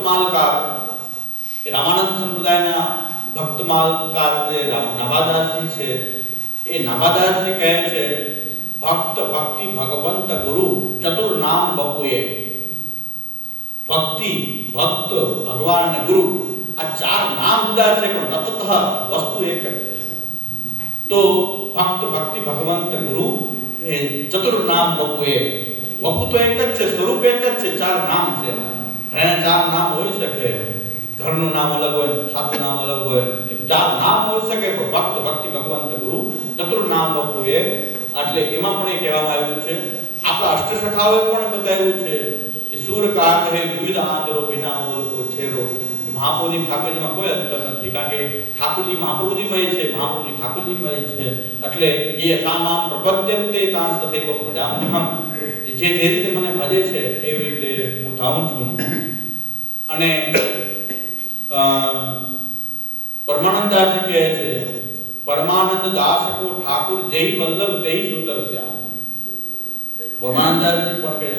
ભક્તમાલકાર એ રામાનંદ સંપ્રદાયના ભક્તમાલકાર જે નાભાદાસજી છે એ નાભાદાસજી કહે છે ભક્ત ભક્તિ ભગવંત ગુરુ ચતુર નામ બપુએ. ભક્તિ ભક્ત ભગવાન અને ગુરુ આ ચાર નામ જુદા છે પણ તત્તઃ વસ્તુ એક જ છે. તો ભક્ત ભક્તિ ભગવંત ગુરુ એ ચતુર નામ બપુએ. વપુ તો એક જ છે, સ્વરૂપ એક જ છે, ચાર નામ છે. એના ચાર નામ હોઈ શકે, ઘરનું નામ અલગ હોય, સાતનું નામ અલગ હોય, ચાર નામ હોઈ શકે પણ ભક્ત ભક્તિ ભગવંત ગુરુ ચતુર નામ બપુએ. એટલે એમાં પણ એ કહેવામાં આવ્યું છે. આપણા અષ્ટસખાઓએ પણ બતાવ્યું છે કે સૂર કા કહે વિવિધ આંતરો વિના મૂલ કો છેરો. મહાપ્રભુજી ઠાકોરજીમાં કોઈ અંતર નથી, કારણ કે ઠાકોરજી મહાપ્રભુજીમય છે, મહાપ્રભુજી ઠાકોરજીમય છે. એટલે એ યથામામ પ્રપદ્યંતે તાં તથૈવ ભજામ્યહં. જે રીતે મને ભજે છે એવી રીતે હું થાઉં છું. અને પરમાનંદાસજી કહે છે પરમાનંદ દાસ કો ઠાकुर જય વલ્લભ જય સુંદર શ્યામ. પરમાનંદાસજી પણ કહે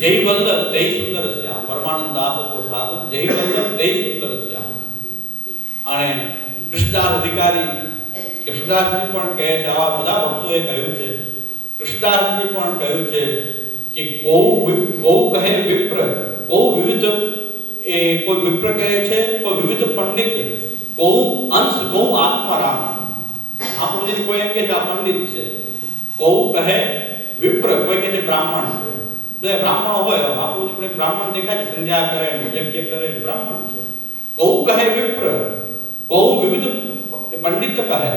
જય વલ્લભ જય સુંદર શ્યામ. પરમાનંદ દાસ કો ઠાकुर જય વલ્લભ જય સુંદર શ્યામ. અને કૃષ્ણદાસ અધિકારી કૃષ્ણદાસજી પણ કહે છે, આવા બધા ભક્તોએ કહ્યું છે. કૃષ્ણદાસજી પણ કહ્યું છે કે કૌ કહે વિપ્ર, કૌ વિવિધ એ કોઈ વિપ્ર કહે છે, કોઈ વિવિધ પંડિત, કૌ અંશ કૌ આત્મારામ. આપણું કોઈ એમ કે આ પંડિત છે, કૌ કહે વિપ્ર, કોઈ કે છે બ્રાહ્મણ છે. બે બ્રાહ્મણ હોય, આપણું પણ બ્રાહ્મણ દેખાય છે, સંધ્યા કરે યજ્ઞ કરે બ્રાહ્મણ છે. કૌ કહે વિપ્ર, કૌ વિવિધ પંડિત કહે,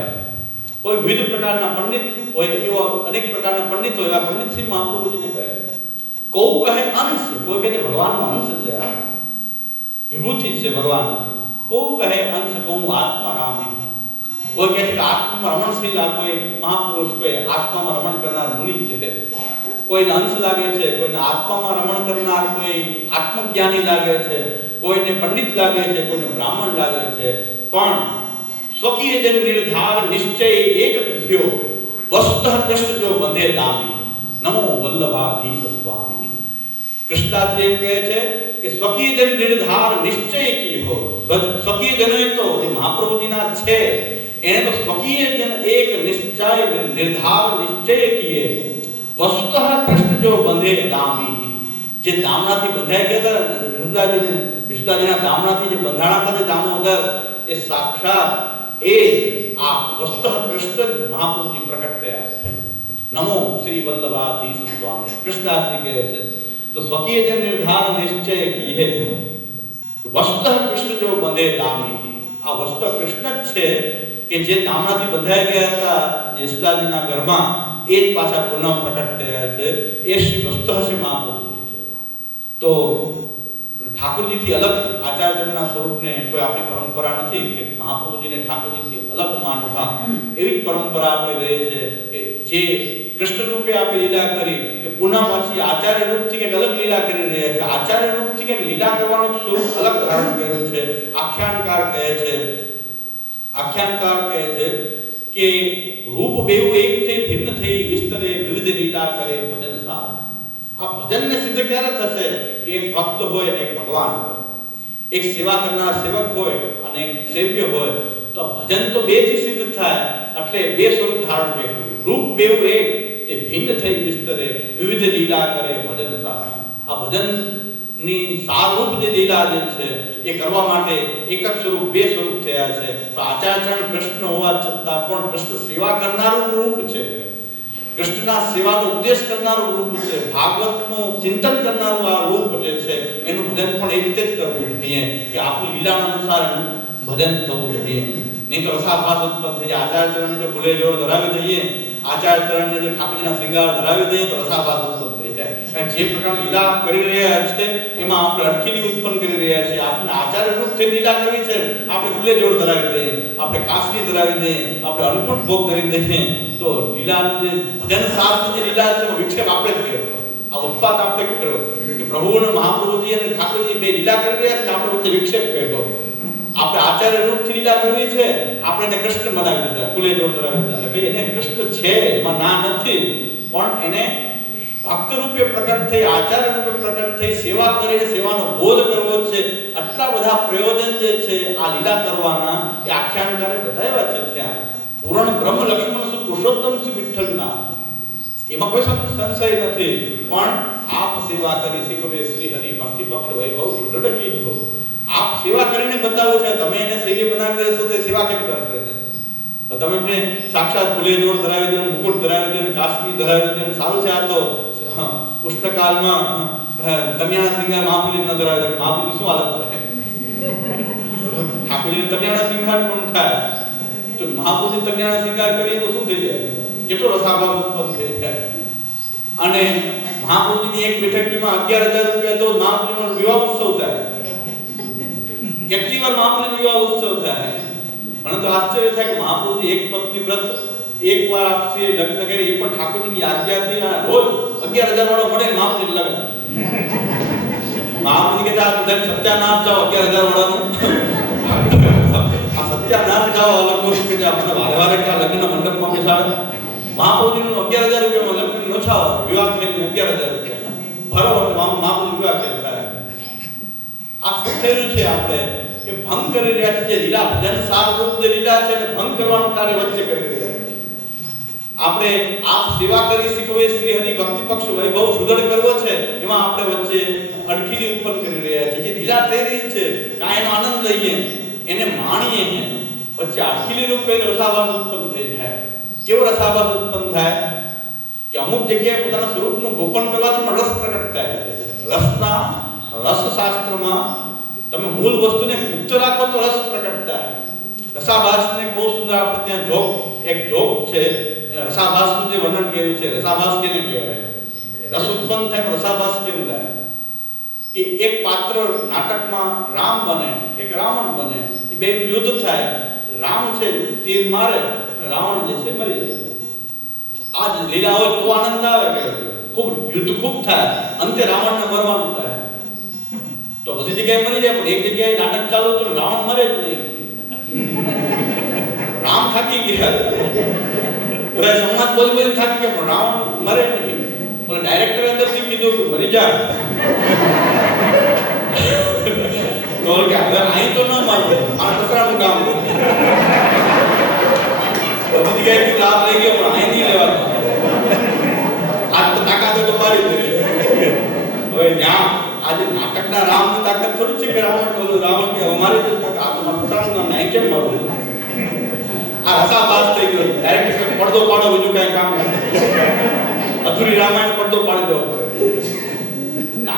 કોઈ વિવિધ પ્રકારના પંડિત હોય, એવા અનેક પ્રકારના પંડિત હોય, એવા પંડિત શ્રી મહાપ્રભુજીને કહે. કૌ કહે અંશ, કોઈ કહે છે ભગવાનનો અંશ છે, વિભૂતિ છે ભગવાન. કૌ કહે અંશ કૌ આત્મારામી. કોઈ કહે છે કે આત્મામાં રમણશીલ કોઈ મહાપુરુષ, કોઈ આત્મામાં રમણ કરનાર મુનિ છે. કોઈને અંશ લાગે છે, કોઈને આત્મામાં રમણ કરનાર, કોઈ આત્મજ્ઞાની લાગે છે, કોઈને પંડિત લાગે છે, કોઈને બ્રાહ્મણ લાગે છે. પણ સ્વકીય જન નિર્ધાર નિશ્ચય એક થયો, વસ્તઃ કૃષ્ણ જો બંધે દામી. નમો વલ્લભાધીશ સ્વામી. કૃષ્ણદાસજી કહે છે કે સ્વકીય જન નિર્ધાર નિશ્ચય કીધો. સ્વકીય જનોએ તો જે મહાપ્રભુજીના છે એને તો સ્વકીય જન એક નિશ્ચય નિર્ધાર નિશ્ચય કીએ, વસ્તઃ કૃષ્ણ જો બંધે દામી. જે દામનાથી બંધાઈ ગયા હતા, વિષ્ણુદાસજીના દામનાથી જે બંધાણા હતા, જે દામોદર, એ સાક્ષાત એ આ વસ્તઃ કૃષ્ણ મહાપ્રભુજી પ્રકટ થયા છે. નમો શ્રી વલ્લભાધીશ સ્વામી. કૃષ્ણદાસજી કહે છે તો સ્વકીય જન નિર્ધાર નિશ્ચય કીએ, તો વસ્તઃ કૃષ્ણ જો બંધે દામી. આ વસ્તઃ કૃષ્ણ જ છે કે જે દામનાથી બંધાઈ ગયા હતા યશોદાજીના ગર્ભમાં, એ જ પાછા પુનઃ પ્રકટ થયા છે. એ શ્રી વસ્તઃ શ્રી મહાપ્રભુજી છે. તો ઠાકોરજીથી અલગ આચાર્યના સ્વરૂપને કોઈ આપણી પરંપરા નથી કે મહાપ્રભુજીને ઠાકોરજીથી અલગ માનવા. એવી જ પરંપરા આપણી રહે છે કે જે કૃષ્ણ રૂપે આપણે લીલા કરી કે પુનઃ પાછી આચાર્ય રૂપથી કંઈક અલગ લીલા કરી રહ્યા છે. આચાર્ય રૂપથી કંઈક લીલા કરવાનું સ્વરૂપ અલગ ધારણ કર્યું છે. આખ્યાનકાર કહે છે કે રૂપ બેઉ એક થઈ ભિન્ન થઈ વિસ્તરે વિવિધ લીલા કરે ભજન સાર. આ ભજનને સિદ્ધ ક્યારે થશે કે એક ભક્ત હોય અને એક ભગવાન હોય, એક સેવા કરનાર સેવક હોય અને એક સેવ્ય હોય. તો ભજન તો બેથી સિદ્ધ થાય. એટલે બે સ્વરૂપ ધારણ કર્યું. રૂપ બેઉ એક તે ભિન્ન થઈ વિસ્તરે વિવિધ લીલા કરે ભજન સાર. આ ભજનની સારરૂપ જે લીલા જે છે એ કરવા માટે એક જ સ્વરૂપ, બે સ્વરૂપ થયા છે. પણ આચાર્યચરણ કૃષ્ણ હોવા છતાં પણ કૃષ્ણ સેવા કરનારું રૂપ છે, કૃષ્ણના સેવાનો ઉપદેશ કરનારું રૂપ છે, ભાગવતનું ચિંતન કરનારું આ રૂપ જે છે એનું ભજન પણ એ રીતે જ કરવું જોઈએ કે આપણી લીલા અનુસાર ભજન થવું જોઈએ. નહીં તો રસાભાસ ઉત્પન્ન થઈ જાય. આચાર્યચરણને જો ભૂલે જોડ ધરાવી દઈએ, આચાર્યચરણને જો ઠાકોરજીના શ્રૃંગાર ધરાવી દઈએ તો રસાભાસ ઉત્પન્ન થઈ જાય. કારણ જે પ્રકારની લીલા કરી રહ્યા છે એમાં આપણે અટકીની ઉત્પન્ન કરી રહ્યા છીએ. આપણે આચાર્ય રૂપથી લીલા કરવી છે, આપણે ભૂલે જોડ ધરાવી દઈએ, આપણે કાસરી ધરાવી દઈએ, આપણે અન્નકૂટ ભોગ ધરી દઈએ, તો લીલાનું જે ભજન સારની જે લીલા છે વિક્ષેપ આપણે જ કર્યો. આ ઉત્પાદ આપણે કર્યો કે પ્રભુ અને મહાપ્રભુજી અને ઠાકોરજી બે લીલા કરી રહ્યા છે, આપણે વચ્ચે વિક્ષેપ કર્યો. આપણે આચાર્ય રૂપથી લીલા કરવી છે, આપણે એને કૃષ્ણ બનાવી દીધા, ભૂલે જોડ ધરાવી દીધા. ભાઈ એને કૃષ્ણ છે, એમાં ના નથી, પણ એને ભક્ત રૂપે પ્રકટ થઈ, આચાર્ય રૂપે પ્રકટ થઈ, સેવા કરીને સેવાનો બોધ કરવો છે. આટલા બધા પ્રયોજન જે છે આ લીલા કરવાના એ આખ્યાનકારે બતાવ્યા છે. ત્યાં પૂર્ણ બ્રહ્મ લક્ષ્મણ સુખ પુરુષોત્તમ શ્રી વિઠ્ઠલના એમાં કોઈ સંશય નથી. પણ આપ સેવા કરી શીખવે શ્રી હરિ ભક્તિ પક્ષ વૈભવ સુદૃઢ કીધો. આપ સેવા કરીને બતાવો છે. તમે એને શૈલી બનાવી દેશો તો સેવા કેમ કરશે? તમે એમને સાક્ષાત ફુલેજોડ ધરાવી દો, મુકુટ ધરાવી દો, કાશ્મી ધરાવી દો, સારું છે. આ તો પુસ્તકાલમાં તમિયાણા સિંગાર મહાપુરી ન ધરાવે તો મહાપુરી શું હાલત થાય? ઠાકોરજી તમિયાણા સિંગાર પણ થાય તો મહાપુરી તમિયાણા સિંગાર કરીએ તો શું થઈ જાય? કેટલો રસાભાવ ઉત્પન્ન થઈ જાય. અને મહાપુરીની એક બેઠકમાં 11,000 રૂપિયા તો મહાપુરીનો વિવાહ ઉત્સવ થાય. કેટલી વાર મહાપુરીનો વિવાહ ઉત્સવ થાય. પરંતુ આશ્ચર્ય થાય કે મહાપુરુષની એક પત્ની વ્રત એક વાર આપશે લગ્ન કરે એ પણ ઠાકોરજીની આજ્ઞાથી. આ રોજ 11,000 વાળો મળે મહાપુરુષ લગ્ન. મહાપુરુષ કે આ બધા સત્યાનાશ જાઓ 11,000 વાળાનું. આ સત્યાનાશ જાઓ અલગ વસ્તુ કે આપણે વારે વારે કા લગ્ન મંડપમાં બેસાડે. મહાપુરુષનું 11,000 રૂપિયામાં લગ્ન ઓછા વિવાહ થઈને 11,000 રૂપિયા ભરો મહાપુરુષ વિવાહ થાય. આ શું થયું છે? આપણે કે ભંગ કરી રહ્યા છે. લીલા ભજન સાર રૂપ જે લીલા છે એને ભંગ કરવાનું કાર્ય વચ્ચે કરી રહ્યા છે. આપણે આપ સેવા કરી શીખવે શ્રી હરિ ભક્તિ પક્ષ વૈભવ સુદૃઢ કરવો છે. એમાં આપણે વચ્ચે અડખીલી ઉત્પન્ન કરી રહ્યા છે. જે લીલા થઈ રહી છે કાયનો આનંદ લઈએ, એને માણીએ, વચ્ચે અડખીલી રૂપે રસાભાસ ઉત્પન્ન થઈ જાય. કેવો રસાભાસ ઉત્પન્ન થાય કે અમુક જગ્યાએ પોતાના સ્વરૂપનું ગોપન કરવાથી પણ રસ પ્રકટ થાય. રસના રસશાસ્ત્રમાં તમે મૂળ વસ્તુને ગુપ્ત રાખો તો રસ પ્રકટ થાય. રસાભાસને બહુ સુંદર આપણે ત્યાં એક જોક છે. રસાભાસનું જે વર્ણન કર્યું છે, રસાભાસ કેને કહેવાય? રસ ઉત્પન્ન થાય તો રસાભાસ કેમ થાય? કે એક પાત્ર નાટકમાં રામ બને, એક રાવણ બને, એ બે યુદ્ધ થાય. રામ છે તીર મારે, રાવણ જે છે મરી જાય. આ જ લીલા હોય તો આનંદ આવે કે ખૂબ યુદ્ધ ખૂબ થાય, અંતે રાવણને મરવાનું થાય. તો બધી જગ્યાએ મરી જાય, પણ એક જગ્યાએ નાટક ચાલુ તો રાવણ મરે જ નહીં. રામ થાકી ગયા, બધા સમાજ બોલી થાકી ગયા, પણ રાવણ મરે નહીં. પણ ડાયરેક્ટર અંદરથી કીધું કે મરી જા. તો કે હવે અહીં તો ન મારું, આ સસરાનું કામ. બધી જગ્યાએ લાભ લઈ ગયો, પણ અહીં નહીં લેવાનું. આજ તો તાકાત તો મારી દે. હવે ત્યાં આજે નાટકના રામની તાકાત થોડી છે કે રાવણ કે અમારી જ તાકાત. આ તો મારું સસરાનું કામ નહીં, કેમ મારું? આ રસાભાસ થઈ ગયો. ડાયરેક્ટર પડદો પાડો, બીજું કઈ કામ નથી. અધૂરી રામાયણ પડદો પાડી દો.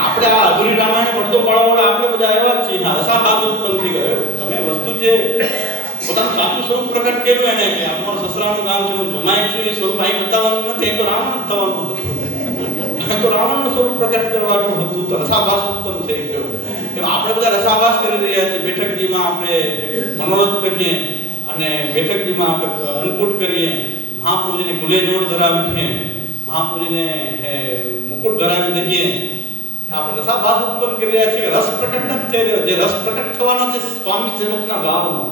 આપણે આ અધૂરી રામાયણ પડદો પાડવા આપણે બધા એવા જ છીએ. રસાભાસ ઉત્પન્ન થઈ ગયો. તમે વસ્તુ છે પોતાનું સાચું સ્વરૂપ પ્રકટ કર્યું એને કે અમારું સસરાનું નામ છે, હું જમાઈ છું, એ સ્વરૂપ અહીં બતાવવાનું નથી. એ તો રાવણ જ થવાનું હતું. તો રાવણનું સ્વરૂપ પ્રકટ કરવાનું હતું. તો રસાભાસ ઉત્પન્ન થઈ ગયો. એમ આપણે બધા રસાભાસ કરી રહ્યા છીએ. બેઠકજીમાં આપણે મનોરથ કરીએ અને બેઠકજીમાં આપણે અન્નકૂટ કરીએ, મહાપુરુષને ગુલેજોડ ધરાવીએ, મહાપુરુષને મુકુટ ધરાવી દઈએ. આપણે રસાભાસ ઉત્પન્ન કરી રહ્યા છીએ. રસ પ્રકટ નથી થઈ રહ્યો. જે રસ પ્રકટ થવાનો છે સ્વામી સેવકના ભાવનો.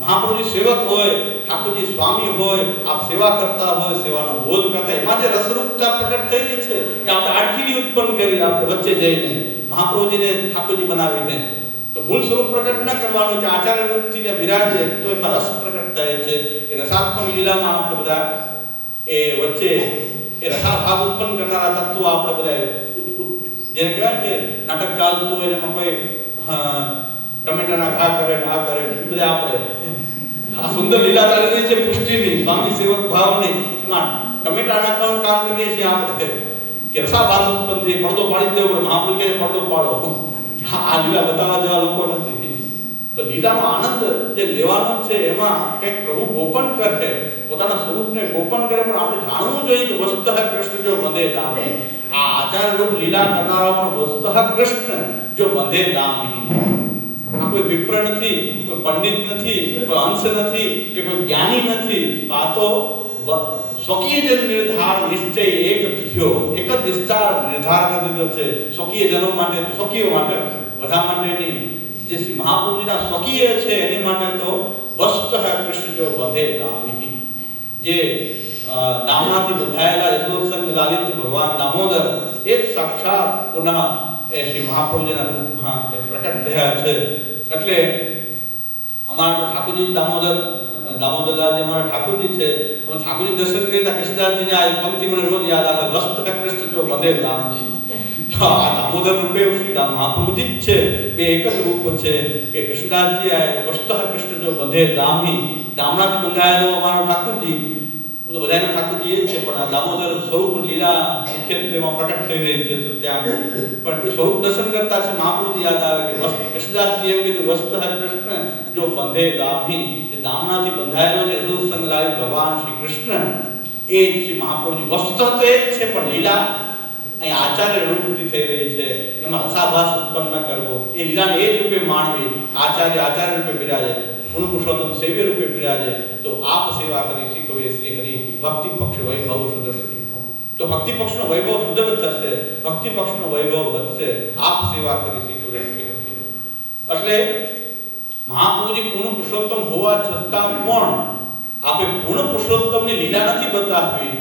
મહાપુરુષ સેવક હોય, ઠાકોરજી સ્વામી હોય, આપ સેવા કરતા હોય, સેવાનો બોધ કરતા, એમાં જે રસરૂપતા પ્રકટ થઈ રહી છે એ આપણે આડકીલી ઉત્પન્ન કરી આપણે વચ્ચે જઈને મહાપ્રભુજીને ઠાકોરજી બનાવીને. તો મૂળ સ્વરૂપ પ્રકટ ન કરવાનું કે આચાર્ય રૂપથી જે બિરાજે તો એમાં રસ પ્રકટ થાય છે. એ રસાત્મક લીલામાં આપણે બધા એ વચ્ચે એ રસાભાવ ઉત્પન્ન કરનારા તત્વો આપણે બધા જેને કહેવાય કે નાટક ચાલતું હોય એમાં કોઈ ટમેટાના ઘા કરે ને આ કરે એ બધા આપણે આ સુંદર લીલા ચાલી રહી છે પુષ્ટિની, સ્વામી સેવક ભાવની. એમાં ટમેટા નાખવાનું કામ કરીએ છીએ આપણે કે રસાભાવ ઉત્પન્ન થઈ પડદો પાડી દેવો. મહાપુરુષ કે પડદો પાડો. આ લીલા બતાવવા જેવા લોકો નથી. તો લીલાનો આનંદ જે લેવાનો છે એમાં કંઈક પ્રભુ ગોપન કરે, પોતાના સ્વરૂપને ગોપન કરે. પણ આપણે જાણવું જોઈએ કે વસ્તુતઃ કૃષ્ણ જો બંધે દામી. આ આચાર રૂપ લીલા કરનારા પણ વસ્તુતઃ કૃષ્ણ જો બંધે દામી. આ કોઈ વિપ્ર નથી, કોઈ પંડિત નથી, કોઈ અંશ નથી કે કોઈ જ્ઞાની નથી. આ તો સ્વકીય જન નિર્ધાર નિશ્ચય એક થયો, એક જ નિશ્ચાર નિર્ધાર કરી દીધો છે સ્વકીય જનો માટે, સ્વકીય માટે, બધા માટે નહીં. જે શ્રી મહાપ્રભુજીના સ્વકીય છે એની માટે તો વસ્તુતઃ કૃષ્ણ જો બંધે દામી. જે નામનાથી બંધાયેલા યશોદસંગ લાલિત ભગવાન દામોદર એ જ સાક્ષાત પુનઃ એ શ્રી મહાપ્રભુજીના રૂપમાં એ પ્રકટ થયા છે. એટલે અમારા ઠાકોરજી દામોદરદાસ અમારા ઠાકોરજી છે. અમે ઠાકોરજી દર્શન કરતા કૃષ્ણદાસજીને આ પંક્તિ મને રોજ યાદ આવે, વસ્ત કૃષ્ણ જો બધે દામજી. તો આ દામોદર રૂપે શ્રી મહાપ્રભુજી જ છે, બે એક જ રૂપ છે કે કૃષ્ણદાસજી આ વસ્ત કૃષ્ણ જો બધે દામી, દામનાથી બંધાયેલો અમારો ઠાકોરજી, તો બધાના ઠાકોરજી એ જ છે. પણ આ દામોદર સ્વરૂપ લીલા મુખ્યત્વેમાં પ્રકટ થઈ રહી છે. તો ત્યાં પણ એ સ્વરૂપ દર્શન કરતા છે મહાપ્રભુજી યાદ આવે કે કૃષ્ણદાસજી એમ કીધું વસ્ત કૃષ્ણ જો બંધે દામી, એ દામનાથી બંધાયેલો છે યશોદસંગ લાલિત ભગવાન શ્રી કૃષ્ણ એ જ શ્રી મહાપ્રભુજી. વસ્તુ તો એ જ છે પણ લીલા અહીં આચાર્ય રૂપથી થઈ રહી છે. એમાં રસાભાસ ઉત્પન્ન કરવો, એ લીલાને એ જ રૂપે માણવી. આચાર્ય રૂપે બિરાજે, પૂર્ણ પુરુષોત્તમ સેવ્ય રૂપે બિરાજે. તો આપ સેવા કરી શીખવે શ્રી હરિ ભક્તિ પક્ષ વૈભવ સુદૃઢ. તો ભક્તિ પક્ષનો વૈભવ સુદૃઢ થશે, ભક્તિ પક્ષનો વૈભવ વધશે. આપ સેવા કરી શીખવે શ્રી હરિ. એટલે મહાપ્રભુજી પૂર્ણ પુરુષોત્તમ હોવા છતાં પણ આપણે પૂર્ણ પુરુષોત્તમની લીલા નથી બતાવવી.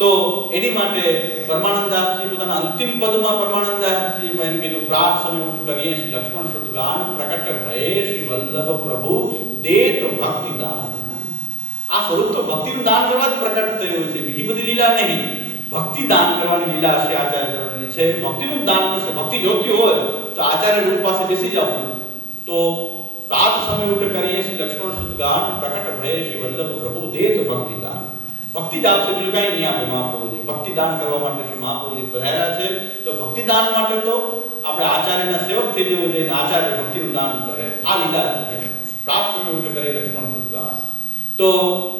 તો એની માટે પરમાનંદાસજી પોતાના અંતિમ પદમાં પરમાનંદાસજી એમ કીધું, પ્રાપ્ત સમય કરીએ શ્રી લક્ષ્મણ શ્રુતગાન પ્રકટ ભયે શ્રી વલ્લભ પ્રભુ દેત ભક્તિ દાન. આ સ્વરૂપ તો ભક્તિનું દાન કરવા જ પ્રકટ થયું છે, બીજી બધી લીલા નહીં. ભક્તિ દાન કરવાની લીલા છે આચાર્ય કરવાની છે. ભક્તિનું દાન કરશે. ભક્તિ જોતી હોય તો આચાર્ય રૂપ પાસે બેસી જાવ. તો પ્રાપ્ત સમય કરીએ શ્રી લક્ષ્મણ શ્રુતગાન પ્રકટ ભયે શ્રી વલ્લભ પ્રભુ દેત ભક્તિ દાન. ભક્તિ દાન છે, બીજું કઈ નહીં આપે મહાપ્રભુજી. ભક્તિ દાન કરવા માટે શ્રી મહાપ્રભુજી પધાર્યા છે. તો ભક્તિ દાન માટે તો આપણે આચાર્યના સેવક થઈ જવું જોઈએ. આચાર્ય ભક્તિનું દાન કરે, આ લીલા છે. પ્રાપ્ત સમય કરે લક્ષ્મણ શ્રુતગાન. તો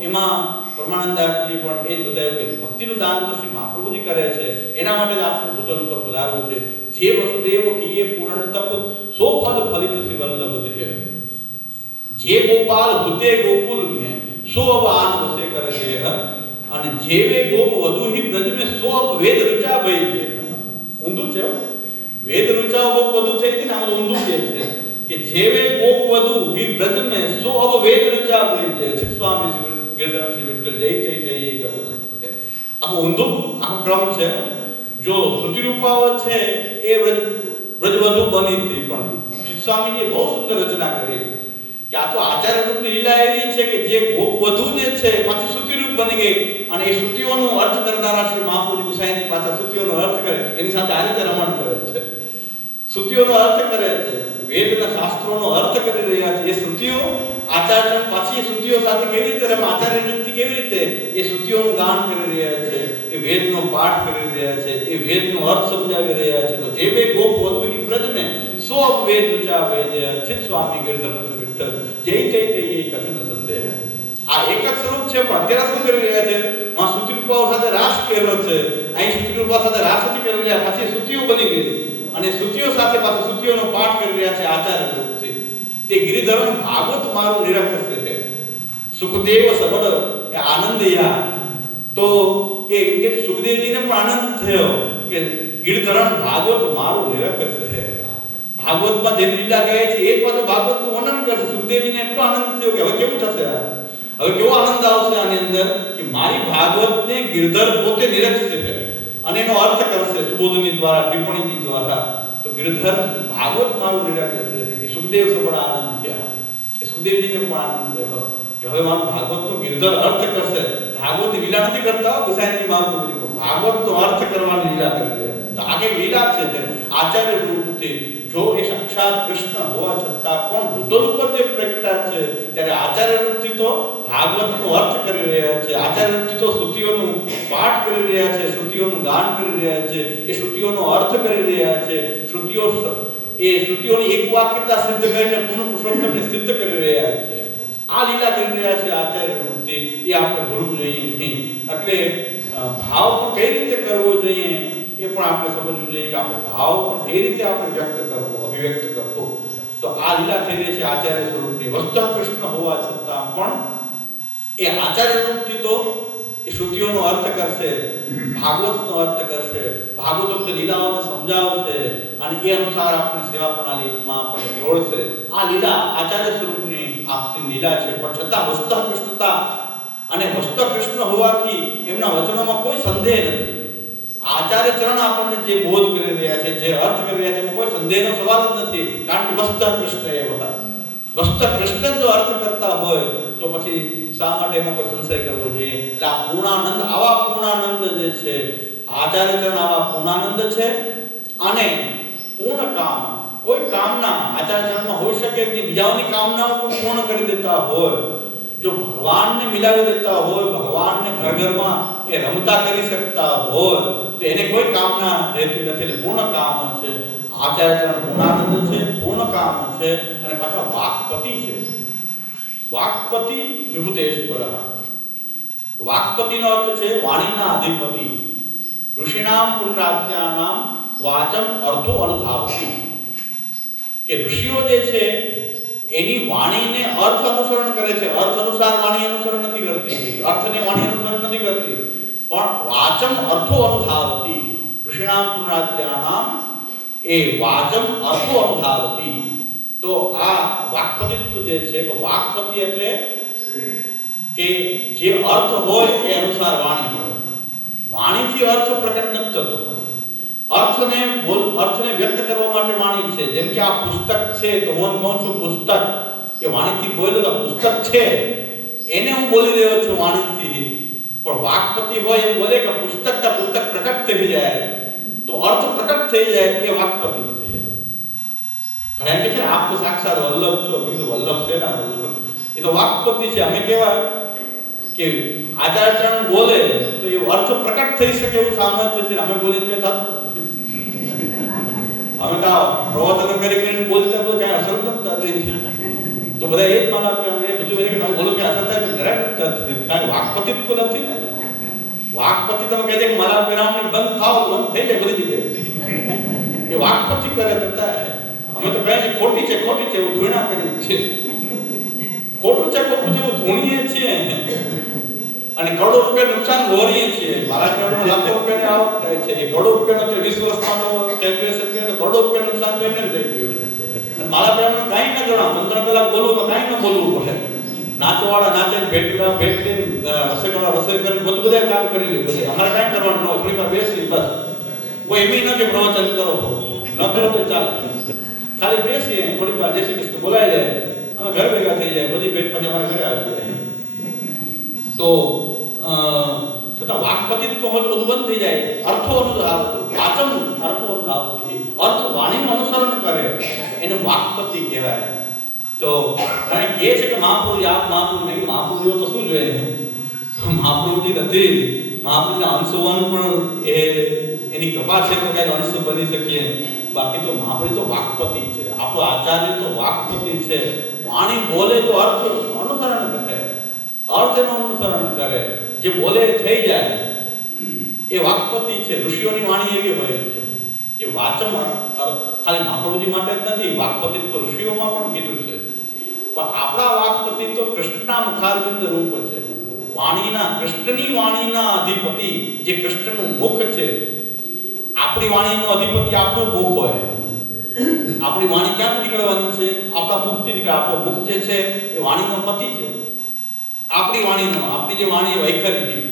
એમાં પરમાનંદાસજી પણ એ જ બતાવ્યું કે ભક્તિનું દાન તો શ્રી મહાપ્રભુજી કરે છે. એના માટે જ આપણે ભૂતલ ઉપર પધારવું છે. જે વસુદેવ કીએ પૂર્ણ તપ સો ફલ ફલિત શ્રી વલ્લભ દેહ. જે ગોપાલ ભૂતે ગોકુલ में सो अब आन वसे कर देह અને જેવે ગોપ વધુ હી બ્રજ में सो अब वेद ऋचा भई છે. ઊંધું છે, વેદ ઋચા ગોપ વધુ છે ને, આ ઊંધું છે કે જેવે ગોપ વધુ હી બ્રજ में सो अब वेद ऋचा भई છે. સ્વામી ગિરધર શ્રી વિઠ્ઠલ જય જય જય કહે. આ ઊંધું આ ક્રમ છે. જો શ્રુતિ રૂપાઓ છે એ બ્રજ વધુ બની હતી, પણ સ્વામીજીએ બહુ સુંદર રચના કરી કે આ તો આચાર્ય રૂપની લીલા એવી છે કે જે ગોપ વધુ જે છે પાછી શ્રુતિ રૂપ બની ગઈ. અને એ શ્રુતિઓનો અર્થ કરનારા શ્રી મહાપ્રભુ ગુસાઈજી પાછા શ્રુતિઓનો અર્થ કરે, એની સાથે આ રીતે રમણ કરે છે. શ્રુતિઓનો અર્થ કરે છે, વેદના શાસ્ત્રોનો અર્થ કરી રહ્યા છે. એ શ્રુતિઓ આચાર્ય પાછી શ્રુતિઓ સાથે કેવી રીતે રમે, આચાર્ય વૃત્તિ કેવી રીતે એ શ્રુતિઓનું ગાન કરી રહ્યા છે, એ વેદનો પાઠ કરી રહ્યા છે, એ વેદનો અર્થ સમજાવી રહ્યા છે. તો જે બે ગોપ વધુ ની બ્રજ में सो अब वेद ऋचा भई છે. અચ્યુત સ્વામી ગિરધર વિઠ્ઠલ જય જય જય કથન સંદેહ. આ એક જ સ્વરૂપ છે, પણ અત્યારે શું કરી રહ્યા છે? માં શ્રુતિરૂપાઓ સાથે રાસ કર્યો છે. અહીં શ્રુતિરૂપા સાથે રાસ નથી કરી રહ્યા, પાછી શ્રુતિઓ બની ગઈ. અને શ્રુતિઓ સાથે પાછું શ્રુતિઓનો પાઠ કરી રહ્યા છે આચાર્ય રૂપથી. તે ગિરિધરન ભાગવત મારું નિરખસ છે. સુખદેવ સબળ એ આનંદયા. તો એ કે સુખદેવજીને પણ આનંદ થયો કે ગિરિધરન ભાગવત મારું નિરખસ છે. ભાગવતમાં જે લીલા કહે છે એક પાછો ભાગવતનું વર્ણન કરશે. સુખદેવજીને એટલો આનંદ થયો કે હવે કેવું થશે, હવે કેવો આનંદ આવશે આની અંદર કે મારી ભાગવતને ગિરધર પોતે નિરખશે અને એનો અર્થ કરશે સુબોધની દ્વારા, ટિપ્પણીજી દ્વારા. તો ગિરધર ભાગવત મારું નિરખશે. એ સુખદેવ સબળ આનંદ થયા. એ સુખદેવજીને પણ આનંદ થયો કે હવે મારું ભાગવતનો ગિરધર અર્થ કરશે. ભાગવતની લીલા નથી કરતા ગુસાઈજી મહાપ્રભુજી, ભાગવતનો અર્થ કરવાની લીલા કરી રહ્યા. તો આખી લીલા છે આચાર્ય રૂપથી. જો એ સાક્ષાત કૃષ્ણ હોવા છતાં પણ ભૂતલ ઉપર જે પ્રગટા છે, ત્યારે આચાર્ય રૂપથી તો ભાગવતનો અર્થ કરી રહ્યા છે. આચાર્ય રૂપથી તો શ્રુતિઓનું પાઠ કરી રહ્યા છે, શ્રુતિઓનું ગાન કરી રહ્યા છે, એ શ્રુતિઓનો અર્થ કરી રહ્યા છે. શ્રુતિઓની એક વાક્યતા સિદ્ધ કરીને પૂર્ણ પુરુષોત્તમને સિદ્ધ કરી રહ્યા છે. આ લીલા કરી રહ્યા છે આચાર્ય રૂપથી. એ આપણે ભૂલવું જોઈએ નહીં. એટલે ભાવ પણ કઈ રીતે કરવો જોઈએ એ પણ આપણે સમજવું જોઈએ કે આપણે ભાવ પણ કઈ રીતે આપણે વ્યક્ત કરવો, અભિવ્યક્ત કરવો. તો આ લીલા થઈ રહી છે આચાર્ય સ્વરૂપની. વસ્તુ કૃષ્ણ હોવા છતાં પણ એ આચાર્ય રૂપથી તો એ શ્રુતિઓનો અર્થ કરશે, ભાગવતનો અર્થ કરશે, ભાગવત લીલાઓને સમજાવશે અને એ અનુસાર આપણે સેવા પ્રણાલીમાં આપણે જોડશે. આ લીલા આચાર્ય સ્વરૂપની આપણી લીલા છે. પણ છતાં વસ્તુ કૃષ્ણતા અને વસ્તુ કૃષ્ણ હોવાથી એમના વચનોમાં કોઈ સંદેહ નથી. આચાર્ય ચરણ આપણને જે બોધ કરી રહ્યા છે, જે અર્થ કરી રહ્યા છે, એમાં કોઈ સંદેહનો સવાલ જ નથી. કારણ કે વસ્તુ કૃષ્ણ એ વસ્તુ કૃષ્ણ જો અર્થ કરતા હોય તો પછી શા માટે એમાં કોઈ સંશય કરવો જોઈએ? એટલે આ પૂર્ણાનંદ, આવા પૂર્ણાનંદ જે છે, આચાર્ય ચરણ આવા પૂર્ણાનંદ છે. અને પૂર્ણ કામ, કોઈ કામના આચાર્ય ચરણમાં હોઈ શકે કે બીજાઓની કામનાઓ પણ પૂર્ણ કરી દેતા હોય. જો ભગવાનને મિલાવી દેતા હોય, ભગવાનને ઘર ઘરમાં એ રમતા કરી શકતા હોય તો એને કોઈ કામના રહેતી નથી. એટલે પૂર્ણ કામ છે. આચાર્ય ચરણ પૂર્ણાનંદ છે, પૂર્ણ કામ છે અને પાછા વાક્પતિ છે. વાક્પતિ વિભૂતેશ્વર. વાક્પતિનો અર્થ છે વાણીના અધિપતિ. ઋષિનામ પુનરાજ્ઞાનામ વાચમ અર્થો અનુધાવતી. કે ઋષિઓ જે છે એની વાણીને અર્થ અનુસરણ કરે છે. અર્થ અનુસાર વાણી અનુસરણ નથી કરતી, અર્થને વાણી અનુસરણ નથી કરતી, પણ વાચમ અર્થો અનુધાવતી. ઋષિનામ પુનરાજ્ઞાનામ એ વાચમ અર્થો અનુધાવતી. તો આ વાક્પતિત્વ જે છે, વાક્પતિ એટલે કે જે અર્થ હોય એ અનુસાર વાણી હોય. વાણીથી અર્થ પ્રકટ નથી થતો. અર્થને વ્યક્ત કરવા માટે વાણી છે. જેમ કે આ પુસ્તક છે તો હું કહું છું પુસ્તક, એ વાણીથી બોલેલો પુસ્તક છે, એને હું બોલી રહ્યો છું વાણીથી. પણ વાક્પતિ હોય એમ બોલે કે પુસ્તક પ્રકટ થઈ જાય, તો અર્થ પ્રકટ થઈ જાય, એ વાક્પતિ છે. ઘણા કે છે આપ તો સાક્ષાત વલ્લભ છો. કીધું વલ્લભ છે ને, એ તો વાક્પતિ છે. અમે કેવા કે આચાર્ય ચરણ બોલે તો એ અર્થ પ્રકટ થઈ શકે એવું સામર્થ્ય છે. અમે બોલી એટલે થતું. અમે તો પ્રવચન કરીને બોલતા તો ક્યાંય અસર નથી થતી. તો બધા એ જ માનો કે અમે બધું એ કે બોલો કે અસર થાય, જરાય નથી થતી. કારણ વાક્પતિત્વ નથી ને. વાક્પતિ તમે કહે છે કે મારા પરિણામની બંધ થાવ તો બંધ થઈ જાય બધી જગ્યાએ. એ વાક્પતિ કરે થતા. અમે તો કહે છે ખોટી છે એવું ધૂણા કરીએ છીએ. ખોટું છે એવું ધૂણીએ છીએ અને કરોડો રૂપિયા નુકસાન ભોરીએ છીએ. મારા કરોડો લાખો રૂપિયાની આવક થાય છે. એ કરોડો રૂપિયાનો 20 વર્ષમાં કેલ્ક્યુલેશન કરીએ તો કરોડો રૂપિયા નુકસાન તો એમને થઈ ગયું. અને મારા પેમેન્ટ કાંઈ ન ગણાવ. 15 કલાક બોલવું તો કાંઈ ન બોલવું પડે. નાચવાળા નાચે, ભેટ રસોઈવાળા રસોઈ કરી બધું બધા કામ કરી લીધું. અમારે કાંઈ કરવાનું ન હોય. થોડી વાર બેસી બસ. કોઈ એમ ન કે પ્રવચન કરો, ન કરો તો ચાલે. ખાલી બેસીએ થોડી વાર, જય શ્રી કૃષ્ણ બોલાઈ જાય, અમે ઘર ભેગા થઈ જાય. બધી ભેટ પછી અમારે ઘરે આવી જાય. તો છતાં વાક્પતિત્વ હોય તો બધું બંધ થઈ જાય. અર્થો અનુધાવતી, વાચમ અર્થો અનુધાવતી. અર્થ વાણીનું અનુસરણ કરે એને વાક્પતિ કહેવાય. તો કારણ કહે છે કે મહાપુરુષ, આપ મહાપુરુષ નહીં. મહાપુરુષો તો શું જોઈએ? મહાપુરુષની નથી, મહાપુરુષના અંશ હોવાનું પણ એની કૃપા છે તો કંઈક અંશ બની શકીએ. બાકી તો મહાપુરુષ તો વાક્પતિ છે. આપણો આચાર્ય તો વાક્પતિ છે. વાણી બોલે તો અર્થ અનુસરણ કરે, અર્થ એનું અનુસરણ કરે. જે બોલે થઈ જાય એ વાક્પતિ છે. ઋષિઓની વાણી એવી હોય છે કે વાચમ ખાલી મહાપ્રભુજી માટે જ નથી, વાક્પતિત્વ ઋષિઓમાં પણ કીધું છે. પણ આપણા વાક્પતિ તો કૃષ્ણના મુખારવિંદ રૂપ છે. વાણીના, કૃષ્ણની વાણીના અધિપતિ જે કૃષ્ણનું મુખ છે. આપણી વાણીનો અધિપતિ આપણું મુખ હોય. આપણી વાણી ક્યાંથી નીકળવાની છે? આપણા મુખથી નીકળે. આપણો મુખ જે છે એ વાણીનો પતિ છે. આપણી વાણીનો, આપણી જે વાણી વૈખરી,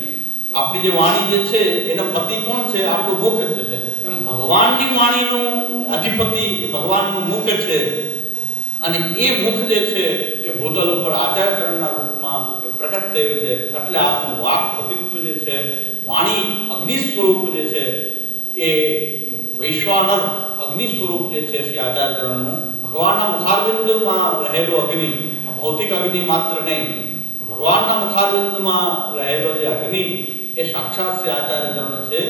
આપણી જે વાણી જે છે એનો પતિ કોણ છે? આપણું મુખ છે. એમ ભગવાનની વાણીનું અધિપતિ ભગવાનનું મુખ છે. અને એ મુખ જે છે એ ભૂતલ ઉપર આચાર્ય ચરણના રૂપમાં પ્રકટ થયું છે. એટલે આપણું વાક્પતિત્વ જે છે, વાણી અગ્નિ સ્વરૂપ જે છે, એ વૈશ્વાનર અગ્નિ સ્વરૂપ જે છે શ્રી આચાર્ય ચરણનું, ભગવાનના મુખારવિંદમાં રહેલો અગ્નિ, ભૌતિક અગ્નિ માત્ર નહીં, ભગવાનના મુખારવિંદમાં રહેલો જે અગ્નિ એ સાક્ષાત શ્રી આચાર્ય ચરણ છે.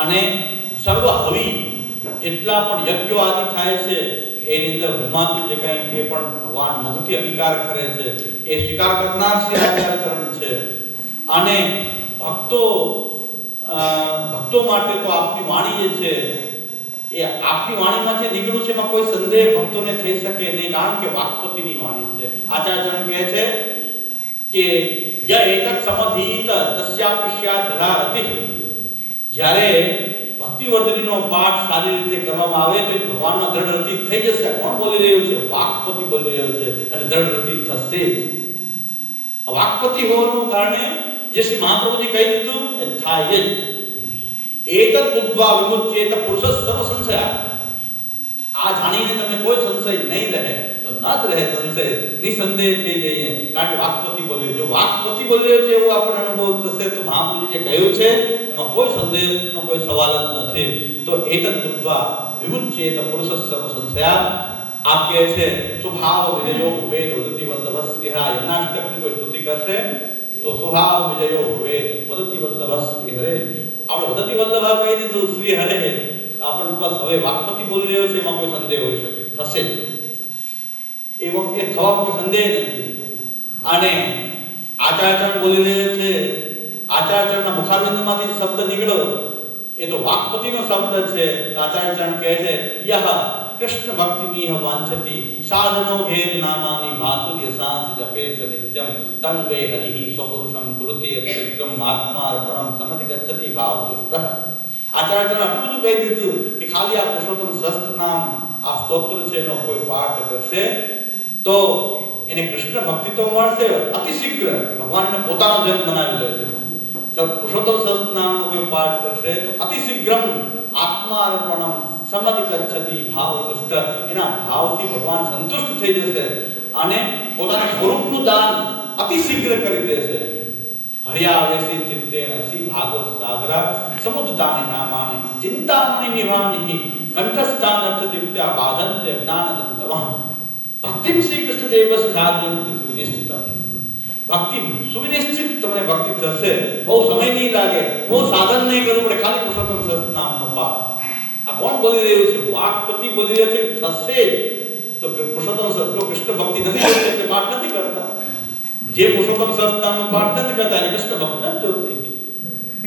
અને સર્વ હવિ જેટલા પણ યજ્ઞો આદિ થાય છે એની અંદર હોમાતું જે કંઈ એ પણ ભગવાન મુખથી અંગીકાર કરે છે. એ સ્વીકાર કરનાર શ્રી આચાર્ય ચરણ છે. અને ભક્તો માટે તો આપની વાણી જે છે એ આપની વાણીમાં જે નીકળ્યું છે એમાં કોઈ સંદેહ ભક્તોને થઈ શકે નહીં. કારણ કે વાક્પતિની વાણી છે. આચાર્ય ચરણ કહે છે કે ય એતત સમધીત તસ્યાપિષ્યાત ધરારતિ. જ્યારે ભક્તિવર્ધનીનો પાઠ સારી રીતે કરવામાં આવે તો ભગવાનના દ્રઢ રતિ થઈ જશે. કોણ બોલી રહ્યું છે? વાક્પતિ બોલી રહ્યો છે. અને દ્રઢ રતિ થશે જ. વાક્પતિ હોવાનું કારણે જે શ્રી મહાપ્રભુજી કહી દીધું એ થાય જ. એતદ બુદ્ધ્વા વિમુચ્યેત પુરુષ સર્વ સંશય. આ જાણીને તમને કોઈ સંશય નહીં રહે તો ન જ રહે સંશય, નિસંદેહ થઈ જઈએ. કારણ કે વાક્પતિ બોલ્યો, જો વાક્પતિ બોલ્યો છે એવો આપણને અનુભવ થશે તો મહાપ્રભુજી જે કહ્યું છે એમાં કોઈ સંદેહનો કોઈ સવાલ જ નથી. તો એતદ બુદ્ધ્વા વિમુચ્યેત પુરુષ સર્વ સંશય. આપ કહે છે સ્વભાવ વિજયો વેદ વદતિ વલ્લભસ્તિહા. યજ્ઞાષ્ટકની કોઈ સ્તુતિ કરશે તો સ્વભાવ વિજયો વેદ વદતિ વલ્લભસ્તિહરે. આપણે વદતિ વલ્લભ કહી દીધું શ્રી હરે, આપણને બસ હવે વાક્પતિ બોલી રહ્યો છે એમાં કોઈ સંદેહ હોઈ શકે, થશે એ વખતે થવા કોઈ સંદેહ નથી. અને આચાર્યચરણ બોલી રહ્યો છે, આચાર્યચરણના મુખારવિંદમાંથી શબ્દ નીકળ્યો એ તો વાક્પતિનો શબ્દ છે. આચાર્યચરણ કહે છે યહ કૃષ્ણ ભક્તિમિહ વાંછતિ સાધનો ભેદ નામાની ભાસુર્ય સાંસ જપે સનિત્યમ તં વે હરિ સ્વપુરુષમ કૃતિ અતિક્રમ આત્મા અર્પણમ સમધિ ગચ્છતિ ભાવ દુષ્ટઃ. આચાર્યચરણ આટલું બધું કહી દીધું કે ખાલી આ પુરુષોત્તમ સહસ્ત્ર નામ આ સ્તોત્ર છે એનો કોઈ પાઠ કરશે તો એને કૃષ્ણ ભક્તિ તો મળશે, અતિ શીઘ્ર ભગવાનને પોતાનો જન્મ બનાવી લે છે. પુરુષોત્તમ સહસ્ત્ર નામનો કોઈ પાઠ કરશે તો અતિ શીઘ્રમ આત્મા અર્પણમ સમધિ ગચ્છતિ ભાવ દુષ્ટઃ. એના ભાવથી ભગવાન સંતુષ્ટ થઈ જશે અને પોતાના સ્વરૂપનું દાન અતિ શીઘ્ર કરી દેશે. હરિયાવેસી ચિત્તેન શ્રી ભાગવત સાગરા સમુદ્રતાની નામાની ચિંતામણી નિભામની કંઠસ્થાન અર્થ દિવ્યા બાધંતે જ્ઞાનદં તવઃ. ભક્તિમ શ્રી કૃષ્ણ દેવસ સાધયંતિ સુનિશ્ચિતમ. ભક્તિ સુનિશ્ચિત તમને ભક્તિ થશે, બહુ સમય નહીં લાગે, બહુ સાધન નહીં કરવું પડે, ખાલી પુરુષોત્તમ સહસ્ત્ર નામનો પાઠ. આ કોણ બોલી રહ્યું છે? વાક્પતિ બોલી રહ્યો છે કે થશે. તો પુરુષોત્તમ સહસ્ત્ર કૃષ્ણ ભક્તિ નથી કરતા એટલે પાઠ નથી કરતા. જે પુરુષોત્તમ સહસ્ત્ર નામનો પાઠ નથી કરતા એને કૃષ્ણ ભક્તિ નથી જોતી.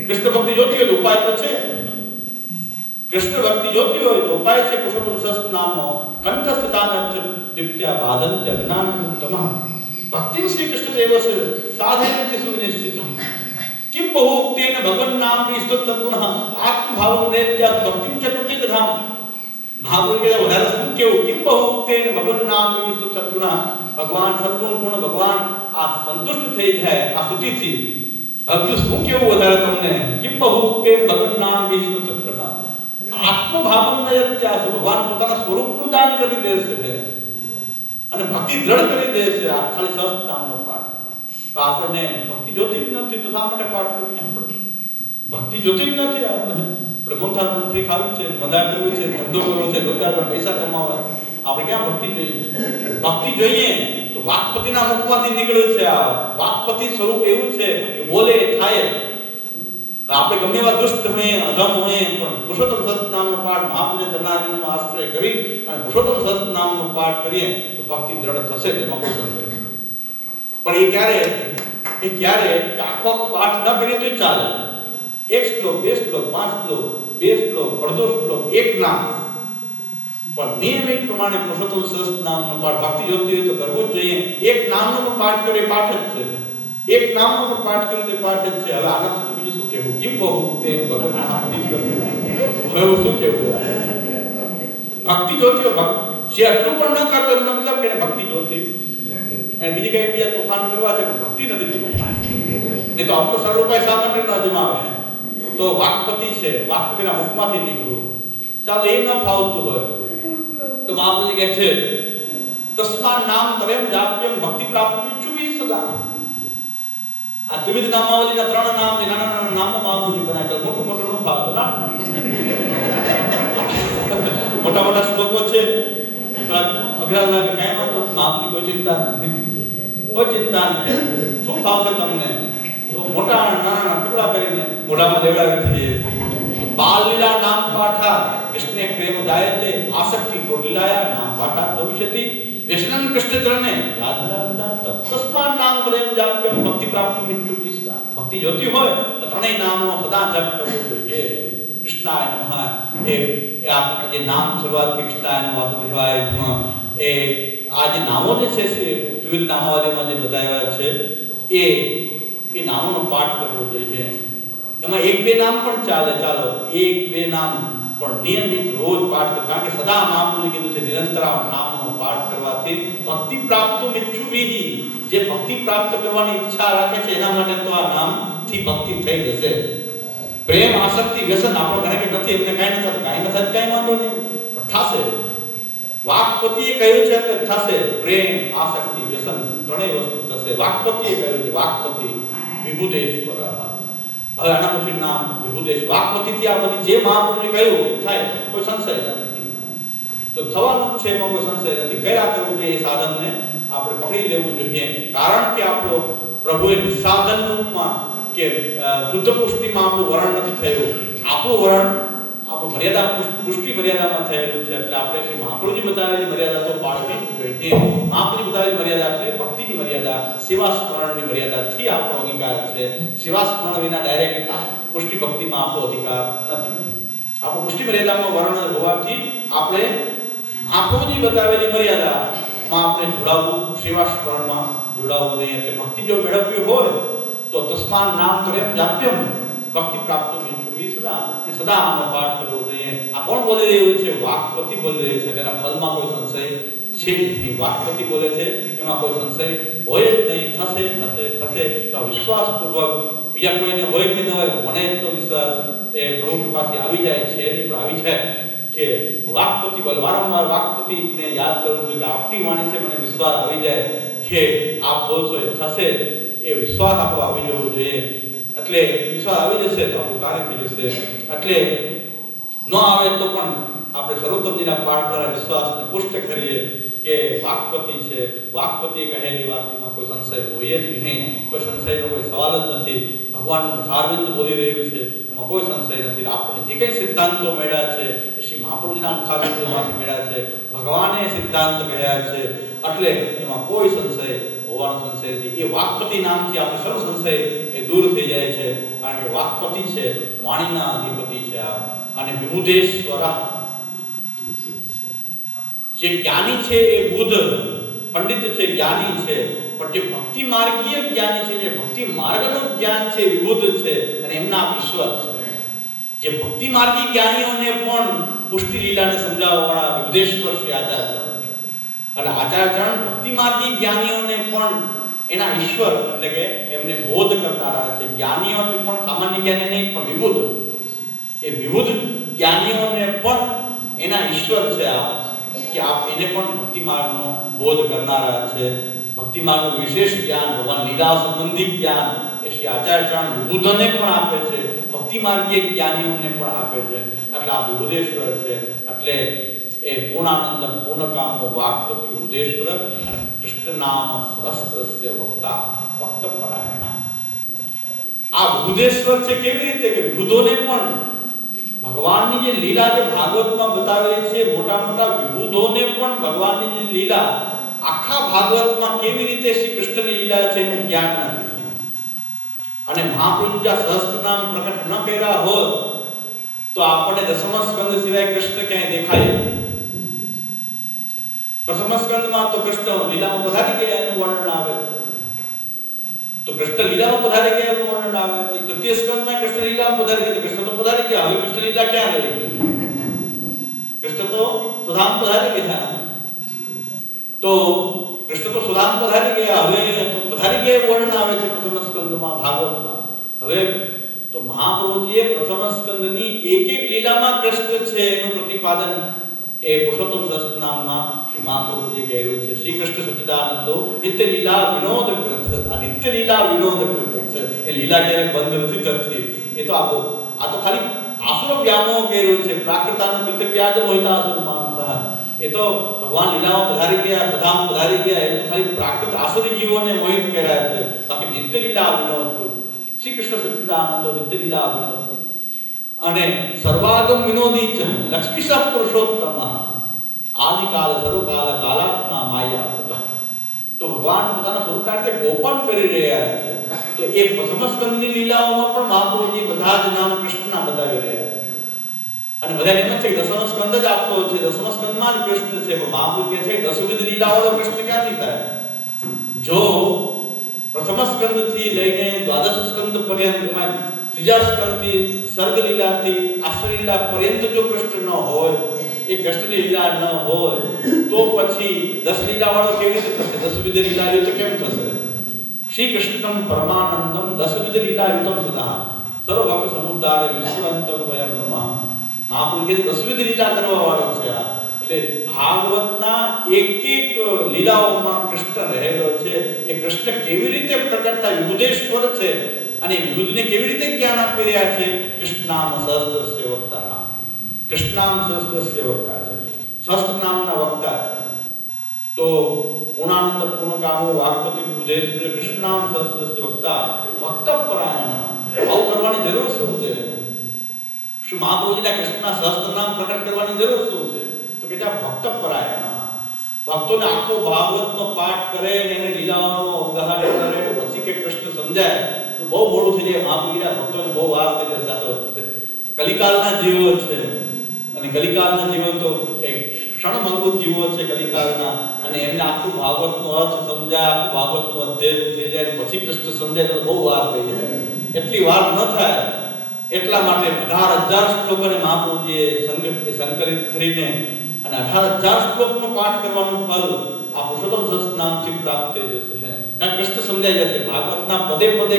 કૃષ્ણ ભક્તિ જોતી હોય તો ઉપાય તો છે. કૃષ્ણ ભક્તિ જોતી હોય તો ઉપાય છે પુરુષોત્તમ સહસ્ત્ર નામનો કંઠસ્થાન અર્થ દિવ્યા બાધંત્ય જ્ઞાનદં. ભક્તિ શ્રી કૃષ્ણ દેવસે સાધયંતિ સુનિશ્ચિતમ. किम बहुक्तेन भगवन् नाम विस्तृत सद्गुणः आत्मभावं नेत्या भक्तिं च कृते कथाम. भागवत के વધારે શું કેવું? किम बहुक्तेन भगवन् नाम विस्तृत सद्गुणः. ભગવાન સદ્ગુણ ગુણ ભગવાન આ સંતુષ્ટ થઈ જાય આ સ્તુતિથી. હજુ શું કેવું વધારે તમને? किम बहुक्तेन भगवन् नाम विस्तृत सद्गुणः आत्मभावं नेत्या. ભગવાન પોતાના સ્વરૂપનું દાન કરી દેશે અને ભક્તિ દ્રઢ કરી દેશે આ ખાલી સહસ્ત્ર નામનો પાઠ. તો આપણને ભક્તિ જોતી જ નથી તો શા માટે પાઠ કરીએ? આપણે ભક્તિ જોતી જ નથી. આપણે મોટા મંત્રી ખાવું છે, મદદ કરવી છે, ધંધો કરવો છે, રોજગાર પૈસા કમાવા, આપણે ક્યાં ભક્તિ જોઈએ? ભક્તિ જોઈએ તો વાક્પતિના મુખમાંથી નીકળ્યું છે. આ વાક્પતિ સ્વરૂપ એવું છે કે બોલે થાય. આપણે ગમે એવા દુષ્ટ હોઈએ, અધમ હોઈએ, પણ પુરુષોત્તમ સહસ્ત્ર નામનો પાઠ મહાપુરુષ ચરણારવિંદનો આશ્રય કરી અને પુરુષોત્તમ સહસ્ત્ર નામનો પાઠ કરીએ તો ભક્તિ દ્રઢ થશે જ. એમાં કોઈ સંદેહ. પણ એ ક્યારે કે આખો પાઠ ન કરીએ તો ચાલે. એક શ્લોક, બે શ્લોક, 5 શ્લોક, 2 શ્લોક, અડધો શ્લોક, એક નામ. પણ નિયમિત પ્રમાણે પુરુષોત્તમ સહસ્ત્ર નામનો પાઠ ભક્તિ જોતી હોય તો કરવો જ જોઈએ. એક નામનો પણ પાઠ કરે પાઠ જ છે. એક નામનો પણ પાઠ કરે તે પાઠ જ છે. હવે આનાથી બીજું શું કહેવું? કિમ બહુક્તે ભગવન નામ હવે શું કહેવું? ભક્તિ જોતી હોય જે આટલું પણ ન કરતો મતલબ કે ભક્તિ જોતી અને બીજી કઈ બીજા તોફાન કરવા છે ભક્તિ નથી જોતી. નહીં તો આપણો સરળ ઉપાય શા માટે ન અજમાવે? તો વાક્પતિ છે, વાક્પતિના મુખમાંથી નીકળવું. ચાલો એ ન ફાવતું હોય તો મહાપ્રભુજી કહે છે તસ્માન નામ તરેમ જાપ્યમ ભક્તિ પ્રાપ્તિ ઇચ્છુવી સદા. આ ત્રિવિધ નામાવલીના 3 નામ છે. નાના નાના નામો મહાપ્રભુજી બનાવે છે. મોટું મોટું ન ફાવતું ના મોટા મોટા શ્લોકો છે. અઘરા લાગે કાંઈ વાંધો મહાપ્રભુજી કોઈ ચિંતા નથી, કોઈ ચિંતા નથી. શું ફાવશે તમને? તો મોટા નાના ટુકડા કરીને મોઢામાં લેવડાવી દઈએ. बाल लीला नाम पाठा कृष्णे प्रेम जायते आसक्ति को लीलाया नाम पाठा भविष्यति व्यसनं कृष्ण चरणे याददांत तस्मात् नाम प्रेम जाप्यम भक्ति प्राप्ति मिच्छु इसका. भक्ति જોતી હોય તો ત્રણેય નામનો સદા જપ કરવો જોઈએ. કૃષ્ણાય નમઃ એ આ જે નામ શરૂઆતથી કૃષ્ણાય નમઃ વાસુદેવાય નમઃ એ આ જે નામો જે છે ત્રિવિધ નામાવલીમાં જે બતાવ્યા છે એ નામોનો પાઠ કરવો જોઈએ. એમાં 1-2 નામ પણ ચાલે. ચાલો 1-2 નામ પણ નિયમિત રોજ પાઠ કરો. કારણ કે સદા મહાપ્રભુએ કીધું છે નિરંતર નામનો પાઠ કરવાથી ભક્તિ પ્રાપ્ત મિચ્છુભિ, જે ભક્તિ પ્રાપ્ત કરવાની ઈચ્છા રાખે છે એના માટે તો આ નામથી ભક્તિ થઈ જશે. પ્રેમ આસક્તિ વ્યસન આપણો ઘણે કે નથી એટલે કાંઈ નથી, કાંઈ વાંધો નહીં, થશે. વાક્પતિએ કહ્યું છે કે થશે. પ્રેમ આસક્તિ વ્યસન ત્રણેય વસ્તુ થશે. વાક્પતિએ કહ્યું છે, વાક્પતિ વિભુદેશ્વર. હવે આના પછી નામ વિભુદેશ. વાક્પતિથી આ બધી જે મહાપ્રભુએ કહ્યું થાય, કોઈ સંશય નથી. તો થવાનું છે એમાં કોઈ સંશય નથી. કર્યા કરવું જોઈએ એ સાધનને આપણે પકડી લેવું જોઈએ. કારણ કે આપણો પ્રભુએ નિસાધન રૂપમાં કે શુદ્ધ પુષ્ટિમાં આપણું વરણ નથી થયું. આપણું વરણ આપણું મર્યાદા પુષ્ટિ મર્યાદામાં થયેલું છે. એટલે આપણે શ્રી મહાપ્રભુજી બતાવેલી મર્યાદા તો પાળવી જોઈએ. મહાપ્રભુજી બતાવેલી મર્યાદા એટલે ભક્તિની મર્યાદા, સેવા સ્મરણની મર્યાદાથી આપણો અધિકાર છે. સેવા સ્મરણ વિના ડાયરેક્ટ પુષ્ટિ ભક્તિમાં આપણો અધિકાર નથી. આપણું પુષ્ટિ મર્યાદામાં વર્ણન હોવાથી આપણે મહાપ્રભુજી બતાવેલી મર્યાદામાં આપણે જોડાવવું, સેવા સ્મરણમાં જોડાવવું નહીં. એટલે ભક્તિ જો મેળવવી હોય તો તસ્માન નામ તરેમ જાપ્યમ ભક્તિ પ્રાપ્ત સદા આનો પાઠ કરવો જોઈએ. આ કોણ બોલી રહ્યું છે? વાક્પતિ બોલી રહ્યું છે. તેના ફલમાં કોઈ સંશય છે નહીં. વાક્પતિ બોલે છે એમાં કોઈ સંશય હોય જ નહીં. થશે થશે થશે. તો વિશ્વાસપૂર્વક બીજા કોઈને હોય કે ન હોય, મને તો વિશ્વાસ એ પ્રભુ પાસે આવી જાય છે પણ આવી જાય કે વાક્પતિ બોલે. વારંવાર વાક્પતિને યાદ કરું છું કે આપણી વાણી છે, મને વિશ્વાસ આવી જાય કે આપ બોલશો એ થશે. એ વિશ્વાસ આપણો આવી જવો જોઈએ. એટલે વિશ્વાસ આવી જશે તો આપણું કાર્ય થઈ જશે. એટલે ન આવે તો પણ આપણે સર્વોત્તમજીના પાઠ દ્વારા વિશ્વાસને પુષ્ટ કરીએ કે વાક્પતિ છે. વાક્પતિએ કહેલી વાતમાં કોઈ સંશય હોય જ નહીં. કોઈ સંશયનો કોઈ સવાલ જ નથી. ભગવાનનું મુખારવિંદ બોલી રહ્યું છે, એમાં કોઈ સંશય નથી. આપણે જે કંઈ સિદ્ધાંતો મેળ્યા છે એ શ્રી મહાપ્રભુજીના મુખારવિંદમાંથી મેળ્યા છે. ભગવાને સિદ્ધાંત કહ્યા છે, એટલે એમાં કોઈ સંશય હોવાનો સંશય નથી. એ વાક્પતિ નામથી આપણે સર્વ સંશય એ દૂર થઈ જાય છે. કારણ કે વાક્પતિ છે, વાણીના અધિપતિ છે. અને વિબુધેશ્વર, જે જ્ઞાની છે એ બુદ્ધ પંડિત છે, જ્ઞાની છે. પણ જે ભક્તિ માર્ગીય જ્ઞાની છે, જે ભક્તિ માર્ગનું જ્ઞાન છે, વિબુદ્ધ છે અને એમના ઈશ્વર છે. જે ભક્તિ માર્ગી જ્ઞાનીઓને પણ પુષ્ટિ લીલાને સમજાવવાવાળા વિબુધેશ્વર શ્રી આચાર્ય છે. અને આચાર્યચરણ ભક્તિ માર્ગી જ્ઞાનીઓને પણ એના ઈશ્વર એટલે કે એમને બોધ કરનારા છે. જ્ઞાનીઓને પણ સામાન્ય જ્ઞાની નહીં પણ વિબુદ્ધ, એ વિબુદ્ધ જ્ઞાનીઓને પણ એના ઈશ્વર છે. કે આપ એને પણ ભક્તિ માર્ગનો બોધ કરનારા છે. ભક્તિ માર્ગનું વિશેષ જ્ઞાન, ભગવાન લીલા સંબંધી જ્ઞાન એ શ્રી આચાર્યચરણ વિબુદ્ધને પણ આપે છે, ભક્તિ માર્ગીય જ્ઞાનીઓને પણ આપે છે. એટલે આ વિબુધેશ્વર છે. એટલે એ પૂર્ણાનંદ પૂર્ણકામો વાક્પતિ વિબુધેશ્વર અને કૃષ્ણ નામ સહસ્રસ્ય વક્તા વક્તપરાયણ. આ વિબુધેશ્વર છે કેવી રીતે કે વિબુધોને પણ ભગવાનની જે લીલા જે ભાગવતમાં બતાવેલી છે, મોટા મોટા વિબુધોને પણ ભગવાનની જે લીલા આખા ભાગવતમાં કેવી રીતે શ્રી કૃષ્ણની લીલા છે એનું જ્ઞાન નથી. અને મહાપ્રભુ જો સહસ્રનામ પ્રકટ ન કર્યા હોત તો આપણને દસમ સ્કંદ સિવાય કૃષ્ણ ક્યાંય દેખાય. પ્રથમ સ્કંદમાં તો કૃષ્ણ લીલામાં પધારી ગયા એનું વર્ણન આવે છે, તો કૃષ્ણ લીલામાં પધારી ગયા એનું વર્ણન આવે છે. તૃતીય સ્કંદમાં કૃષ્ણ લીલામાં પધારી ગયા, કૃષ્ણ તો પધારી ગયા, હવે કૃષ્ણ લીલા ક્યાં રહી ગઈ? કૃષ્ણ તો સુધામ પધારી ગયા, તો કૃષ્ણ તો સુધામ પધારી ગયા, હવે તો પધારી ગયા વર્ણન આવે છે પ્રથમ સ્કંદમાં ભાગવતમાં. હવે તો મહાપ્રભુજીએ પ્રથમ સ્કંદની એક એક લીલામાં કૃષ્ણ છે એનું પ્રતિપાદન એ પુરુષોત્તમ સહસ્રનામમાં શ્રી મહાપ્રભુજી કહ્યું છે. શ્રી કૃષ્ણ સચ્ચિદાનંદો નિત્ય લીલા વિનોદ કૃત. આ નિત્ય લીલા વિનોદ કૃત છે. એ લીલા ક્યારેય બંધ નથી થતી. એ તો આ તો ખાલી આસુર વ્યામોહ કર્યો છે. પ્રાકૃતાનું કૃત્ય વ્યાજ મોહિતા આસુર માનુષ. એ તો ભગવાન લીલામાં પધારી ગયા, સદામ પધારી ગયા, એ તો ખાલી પ્રાકૃત આસુરી જીવોને મોહિત કર્યા છે. બાકી નિત્ય લીલા વિનોદ કૃત. શ્રી કૃષ્ણ સચ્ચિદાનંદો નિત્ય લીલા વિનોદ અને સર્વાગમ વિનોદી ચ લક્ષ્મી સહ પુરુષોત્તમ આદિકાલ સર્વકાલ કાલાત્મા માયા. તો ભગવાન પોતાના સ્વરૂપના રીતે ગોપન કરી રહ્યા છે. તો એ પ્રથમ સ્કંદની લીલાઓમાં પણ મહાપ્રભુજી બધા જ નામ કૃષ્ણના બતાવી રહ્યા છે. અને બધાને એમ જ છે કે દસમ સ્કંદ જ આપતો છે, દસમ સ્કંદમાં જ કૃષ્ણ છે. પણ મહાપ્રભુ કહે છે દસવિધ લીલાવાળો કૃષ્ણ ક્યાંથી થાય? જો પ્રથમ સ્કંદથી લઈને દ્વાદશ સ્કંદ પર્યંતમાં ત્રીજા સ્કંદથી સર્ગ લીલાથી આશ્રય લીલા પર્યંત જો કૃષ્ણ ન હોય, એ કૃષ્ણની લીલા ન હોય તો પછી 10 લીલા વાળો કેવી રીતે થશે? 10 વિધ લીલા તો કેમ થશે? શ્રી કૃષ્ણમ પરમાનંદમ 10 વિધ લીલા યુતમ સદા સર્વભક્ત સમુદ્ધારે વિશ્વંતમ વયમ નમઃ. મહાપ્રભુ કે 10 વિધ લીલા કરવા વાળો છે આ. એટલે ભાગવતના એક લીલાઓમાં કૃષ્ણ રહેલો છે. એ કૃષ્ણ કેવી રીતે પ્રકટ થાય, યુગેશ્વર છે અને યુગને કેવી રીતે જ્ઞાન આપી રહ્યા છે? કૃષ્ણામ સહસ્ત્રસ્ય વક્તા. કૃષ્ણામ સહસ્ત્રસ્ય વક્તા છે, સહસ્ત્ર નામના વક્તા છે. તો પૂર્ણાનંદ પૂર્ણકામો વાક્પતિ બુધેશ્વર કૃષ્ણામ સહસ્ત્રસ્ય વક્તા ભક્તપરાયણ. આવું કરવાની જરૂર શું છે? શું મહાપ્રભુજીના કૃષ્ણના સહસ્ત્ર નામ પ્રકટ કરવાની જરૂર શું છે? તો કે જ્યાં ભક્તપરાયણ ભક્તોને આખો ભાગવતનો પાઠ કરે ને એને લીલાઓનો અવગાહન કરે પછી કે કૃષ્ણ સમજાય તો બહુ મોડું થઈ જાય. મહાપ્રભુજીના ભક્તોને બહુ વાર થઈ જશે. આ તો કલિકાલના જીવો છે અને કલિકાલના જીવો તો એક ક્ષણભંગુર જીવો છે કલિકાલના, અને એમને આખું ભાગવતનો અર્થ સમજાય, આખું ભાગવતનો અધ્યયન થઈ જાય પછી કૃષ્ણ સમજાય તો બહુ વાર થઈ જાય. એટલી વાર ન થાય એટલા માટે 18,000 શ્લોકોને મહાપ્રભુજીએ સંકલિત કરીને અને 18,000 શ્લોકનો પાઠ કરવાનું ફળ આ પુરુષોત્તમ સહસ્ત્ર નામથી પ્રાપ્ત થઈ જશે. કારણ કૃષ્ણ સમજાઈ જશે. ભાગવતના પદે પદે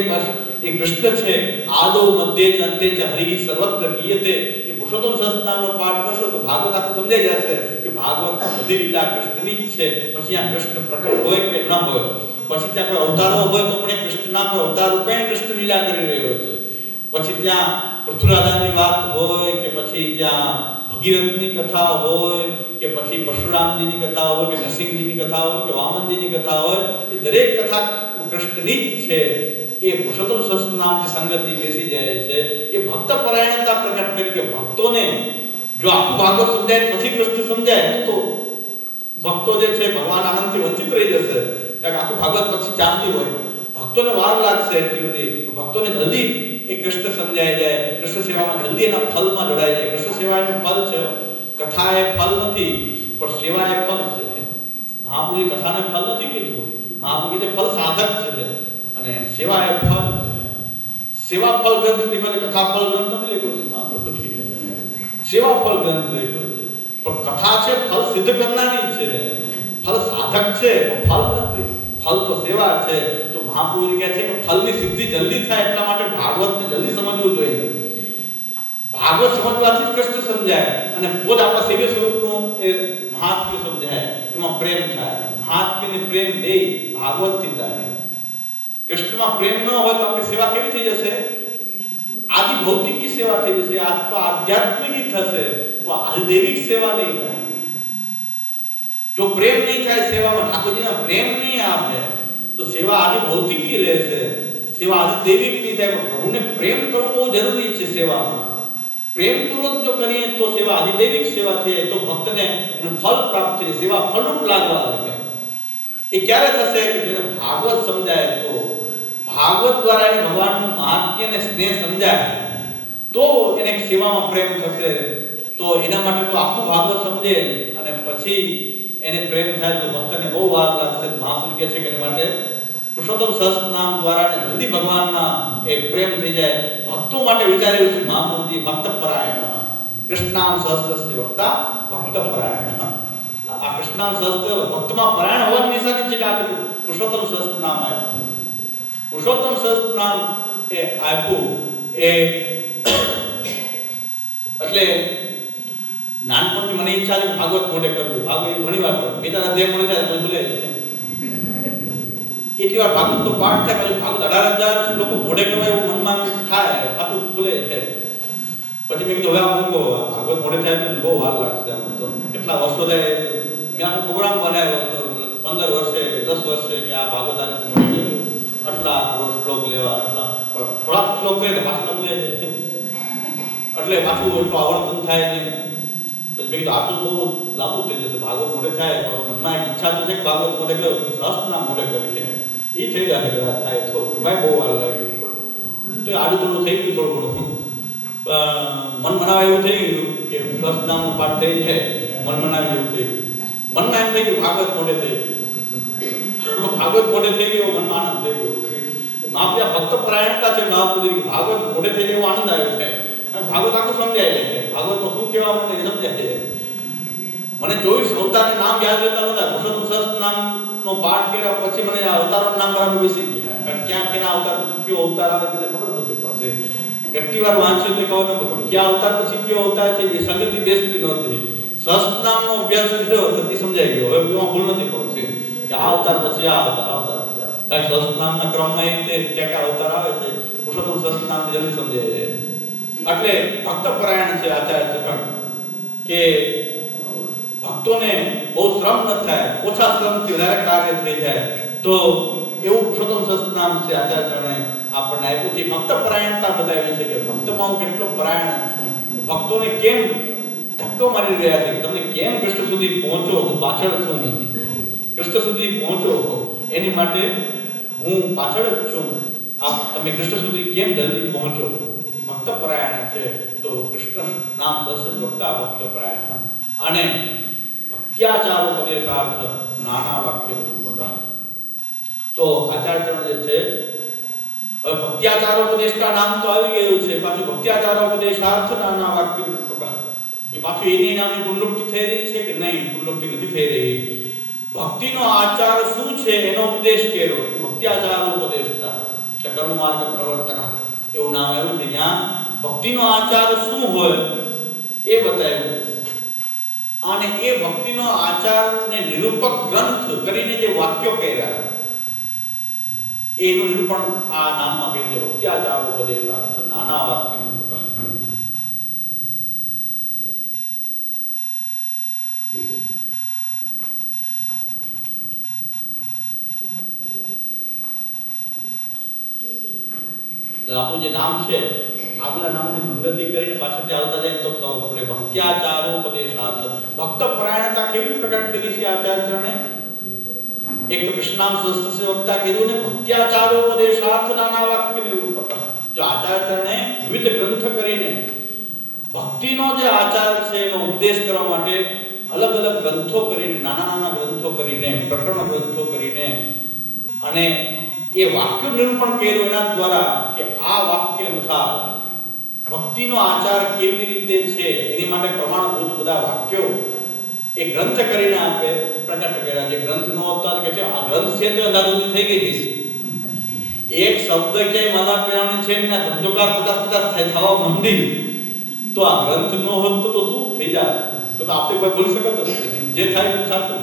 એ કૃષ્ણ છે. આદૌ મધ્યે ચ અંતે ચ હરિ સર્વત્ર ગીયતે. એ પુરુષોત્તમ સહસ્ત્ર નામનો પાઠ કરશો તો ભાગવત આખું સમજાઈ જશે કે ભાગવતમાં બધી લીલા કૃષ્ણની જ છે. પછી આ કૃષ્ણ પ્રકટ હોય કે ન હોય, પછી ત્યાં કોઈ અવતારો હોય તો પણ કૃષ્ણના કોઈ અવતાર રૂપે કૃષ્ણ લીલા કરી રહ્યો છે. પછી ત્યાં પૃથ્વીરાજાની વાત હોય કે પછી ત્યાં ભગીરથની કથા હોય કે પછી પરશુરામજીની કથા હોય કે નરસિંહજીની કથા હોય કે વામનજીની કથા હોય, એ દરેક કથા કૃષ્ણની જ છે. એ પુરુષોત્તમ સહસ્ત્ર નામની સંગતિ બેસી જાય છે. એ ભક્ત પરાયણતા પ્રકટ કરી કે ભક્તોને જો આખું ભાગવત સમજાય પછી કૃષ્ણ સમજાય તો ભક્તો જે છે ભગવાન આનંદથી વંચિત રહી જશે. કારણ કે આખું ભાગવત પછી ચાલતી હોય, ભક્તોને વાર લાગશે એટલી બધી. ભક્તોને જલ્દી એ કૃષ્ણ સમજાઈ જાય, કૃષ્ણ સેવામાં જલ્દી એના ફલમાં જોડાઈ જાય. કૃષ્ણ સેવા એનું ફલ છે, કથા એ ફલ નથી પણ સેવા એ ફલ છે. મહાપ્રભુએ કથાને ફલ નથી કીધું, મહાપ્રભુ કીધું ફલ સાધક છે અને સેવા એ ફલ છે. સેવા ફલ ગ્રંથ લખ્યો છે, કથા ફલ ગ્રંથ નથી લખ્યો છે. મહાપ્રભુજીએ સેવા ફલ ગ્રંથ લખ્યો છે. પણ કથા છે ફલ સિદ્ધ કરનારી છે, ફલ સાધક છે ફલ નથી. ફલ તો સેવા છે. તો મહાપ્રભુ કહે છે કે ફલની સિદ્ધિ જલ્દી થાય એટલા માટે ભાગવતને જલ્દી સમજવું જોઈએ. ભાગવત સમજવાથી કૃષ્ણ સમજાય અને પોત આપણા સેવ્ય સ્વરૂપનું એ મહાત્મ્ય સમજાય, એમાં પ્રેમ થાય. મહાત્મ્ય ને પ્રેમ બે ભાગવતથી થાય. કૃષ્ણમાં પ્રેમ ન હોય તો આપણી સેવા કેવી થઈ જશે? આદિ ભૌતિકી સેવા થઈ જશે, આધ્યાત્મિક થશે, પણ આદિદેવિક સેવા નહીં થાય. જો પ્રેમ નહીં થાય સેવામાં, ઠાકોરજીના પ્રેમ નહીં આપે તો સેવા આદિ ભૌતિકી રહેશે, સેવા આદિ દૈવિક નહીં થાય. પણ પ્રભુને પ્રેમ કરવો બહુ જરૂરી છે સેવામાં. પ્રેમપૂર્વક જો કરીએ તો સેવા આદિ દૈવિક સેવા થાય તો ભક્તને એનું ફલ પ્રાપ્ત થાય, સેવા ફળરૂપ લાગવા લાગે. એ ક્યારે થશે કે જેને ભાગવત સમજાય તો ભાગવત દ્વારા એને ભગવાનનું મહાત્મ્ય અને સ્નેહ સમજાય તો એને સેવામાં પ્રેમ થશે. તો એના માટે તો આખું ભાગવત સમજે અને પછી એને પ્રેમ થાય તો ભક્તને બહુ વાર લાગશે. મહાપુરુષ કહે છે કે એના માટે પુરુષોત્તમ સહસ્ત્ર નામ દ્વારા જલ્દી ભગવાનના એ પ્રેમ થઈ જાય. ભક્તો માટે વિચાર્યું છે મહાપ્રભુજી ભક્તપરાયણ. કૃષ્ણામ સહસ્ત્રસ્ય વક્તા ભક્તપરાયણ. આ કૃષ્ણામ સહસ્ત્ર ભક્તમાં પરાયણ હોવાની નિશાની છે કે આ પુરુષોત્તમ સહસ્ત્ર નામ આપ્યું. પુરુષોત્તમ સહસ્ત્ર નામ એ આપ્યું એ એટલે નાનપણથી મને ઈચ્છા છે ભાગવત મોઢે કરવું. ભાગવત ઘણી વાર કરું, બીજા અધ્યાય મળે છે તો ભૂલે એટલી વાર ભાગવત તો પાઠ થાય, પછી ભાગવત 18,000 શ્લોકો મોઢે કરવા એવું મનમાં થાય, પાછું ભૂલે જાય. પછી મેં કીધું હવે આ મૂકો, ભાગવત મોઢે થાય તો બહુ વાર લાગશે. આમ તો કેટલા વર્ષો થાય. મેં આખો પ્રોગ્રામ બનાવ્યો હતો 15 વર્ષે 10 વર્ષે કે આ ભાગવત મોઢે આટલા શ્લોક લેવા, આટલા થોડાક શ્લોક કરે તો પાછળ ભૂલે જાય એટલે પાછું એટલું આવર્તન થાય ને. પછી મેં કીધું આટલું બહુ લાંબુ થઈ જશે, ભાગવત મોઢે થાય. પણ મનમાં એક ઈચ્છા તો છે કે ભાગવત મોઢે કર્યો સહસ્ત્રના મોઢે કરી છે એ થઈ જાય કદાચ થાય તો ભાઈ બહુ વાર લાગ્યું. તો આડું થોડું થઈ ગયું, થોડું ઘણું મન મનાવે એવું થઈ ગયું કે સહસ્ત્રનામનો પાઠ થઈ જાય, મન મનાવે એવું થઈ ગયું. મનમાં એમ થઈ ગયું ભાગવત મોઢે થઈ ગયું, ભાગવત મોઢે થઈ ગયો, મનમાં આનંદ થઈ ગયો. મહાપ્રભુ ભક્ત પરાયણતા છે મહાપ્રભુ ભાગવત મોઢે થઈ ગયો, આનંદ આવ્યો છે. ભાગવત આખું સમજાય છે, ભાગવતમાં શું કહેવા માટે સમજાય છે. મને 24 અવતારના નામ યાદ રહેતા નહોતા. પુરુષોત્તમ સહસ્ત્ર નામનો પાઠ કર્યા પછી મને આ અવતારોના નામ બરાબર બેસી ગયા. કારણ ક્યાં કેના અવતાર પછી કયો અવતાર આવે એટલે ખબર નહોતી પડતી. કેટલી વાર વાંચ્યું તો ખબર ન પડે કયા અવતાર પછી કયો અવતાર છે એ સંગતિ બેસતી નહોતી. સહસ્ત્ર નામનો અભ્યાસ કર્યો તો સમજાઈ ગયો. હવે એમાં ભૂલ નથી પડતી કે આ અવતાર પછી આ અવતાર પછી આ. કારણ સહસ્ત્ર નામના ક્રમમાં એ ક્યાં અવતાર આવે છે પુરુષોત્તમ સહસ્ત્ર નામ જલ્દી સમજાય છે. એટલે ભક્ત પરાયણ છે આચાર્ય ચરણ કે ભક્તોને બહુ શ્રમ ન થાય, ઓછા શ્રમથી વધારે કાર્ય થઈ જાય. તો એવું પુરુષોત્તમ સહસ્ત્ર નામ છે આચાર્ય ચરણે આપણને આપ્યું છે. ભક્ત પરાયણતા બતાવી છે કે ભક્તમાં હું કેટલો પરાયણ છું, ભક્તોને કેમ ધક્કો મારી રહ્યા છે, તમે કેમ કૃષ્ણ સુધી પહોંચો, હું પાછળ છું. કૃષ્ણ સુધી પહોંચો એની માટે હું પાછળ જ છું. આપ તમે કૃષ્ણ સુધી કેમ જલ્દી પહોંચો. ભક્ત પરાયણ છે. તો કૃષ્ણ નામ સહસ્ર વક્તા ભક્ત પરાયણ. અને ભક્ત્યાચારોપદેશાર્થ નાના વાક્ય રૂપકા. તો આચાર્ય ચરણ જે છે હવે ભક્ત્યાચારોપદેશના નામ તો આવી ગયું છે, પાછું ભક્ત્યાચારોપદેશાર્થ નાના વાક્ય રૂપકા. એ પાછું એની નામની પુનરુક્તિ થઈ રહી છે કે નહીં? પુનરુક્તિ નથી થઈ રહી. ભક્તિનો આચાર શું છે એનો ઉપદેશ કર્યો. ભક્ત્યાચારોપદેશતા કે કર્મ માર્ગ પ્રવર્તક એવું નામ આવ્યું છે. ત્યાં ભક્તિનો આચાર શું હોય એ બતાવ્યું. અને એ ભક્તિનો આચારને નિરૂપક ગ્રંથ કરીને જે વાક્યો કર્યા એનું નિરૂપણ આ નામમાં કહે છે ભક્ત્યાચારોપદેશાર્થ નાના વાક્ય. આપણું જે નામ છે આગલા નામની સંગતિ કરીને પાછળથી આવતા જાય તો ખબર પડે. ભક્ત્યાચારોપદેશાર્થ ભક્ત પરાયણતા કેવી પ્રકટ કરી છે આચાર્ય ચરણે? એક કૃષ્ણ નામ સહસ્ત્ર સે વક્તા કીધું ને ભક્ત્યાચારોપદેશાર્થ નાના વાક્ય નિરૂપક. જો આચાર્ય ચરણે વિવિધ ગ્રંથ કરીને ભક્તિનો જે આચાર છે એનો ઉપદેશ કરવા માટે અલગ અલગ ગ્રંથો કરીને, નાના નાના ગ્રંથો કરીને, પ્રકરણ ગ્રંથો કરીને અને એ વાક્ય નિરૂપણ કર્યું એના દ્વારા કે આ વાક્ય અનુસાર ભક્તિનો આચાર કેવી રીતે છે એની માટે પ્રમાણભૂત બધા વાક્યો એ ગ્રંથ કરીને આપે પ્રકટ કર્યા. જે ગ્રંથ નો હોતા કે છે આ ગ્રંથ છે તો અંદાજોથી થઈ ગઈ હતી. એક શબ્દ કે માલા પેરાણી છે ને ધબધોકાર 50-50 થવા મંડી તો આ ગ્રંથ નો હોત તો શું થઈ જાય? તો આપણે કોઈ બોલી શકત નથી. જે થાય એ સાચું.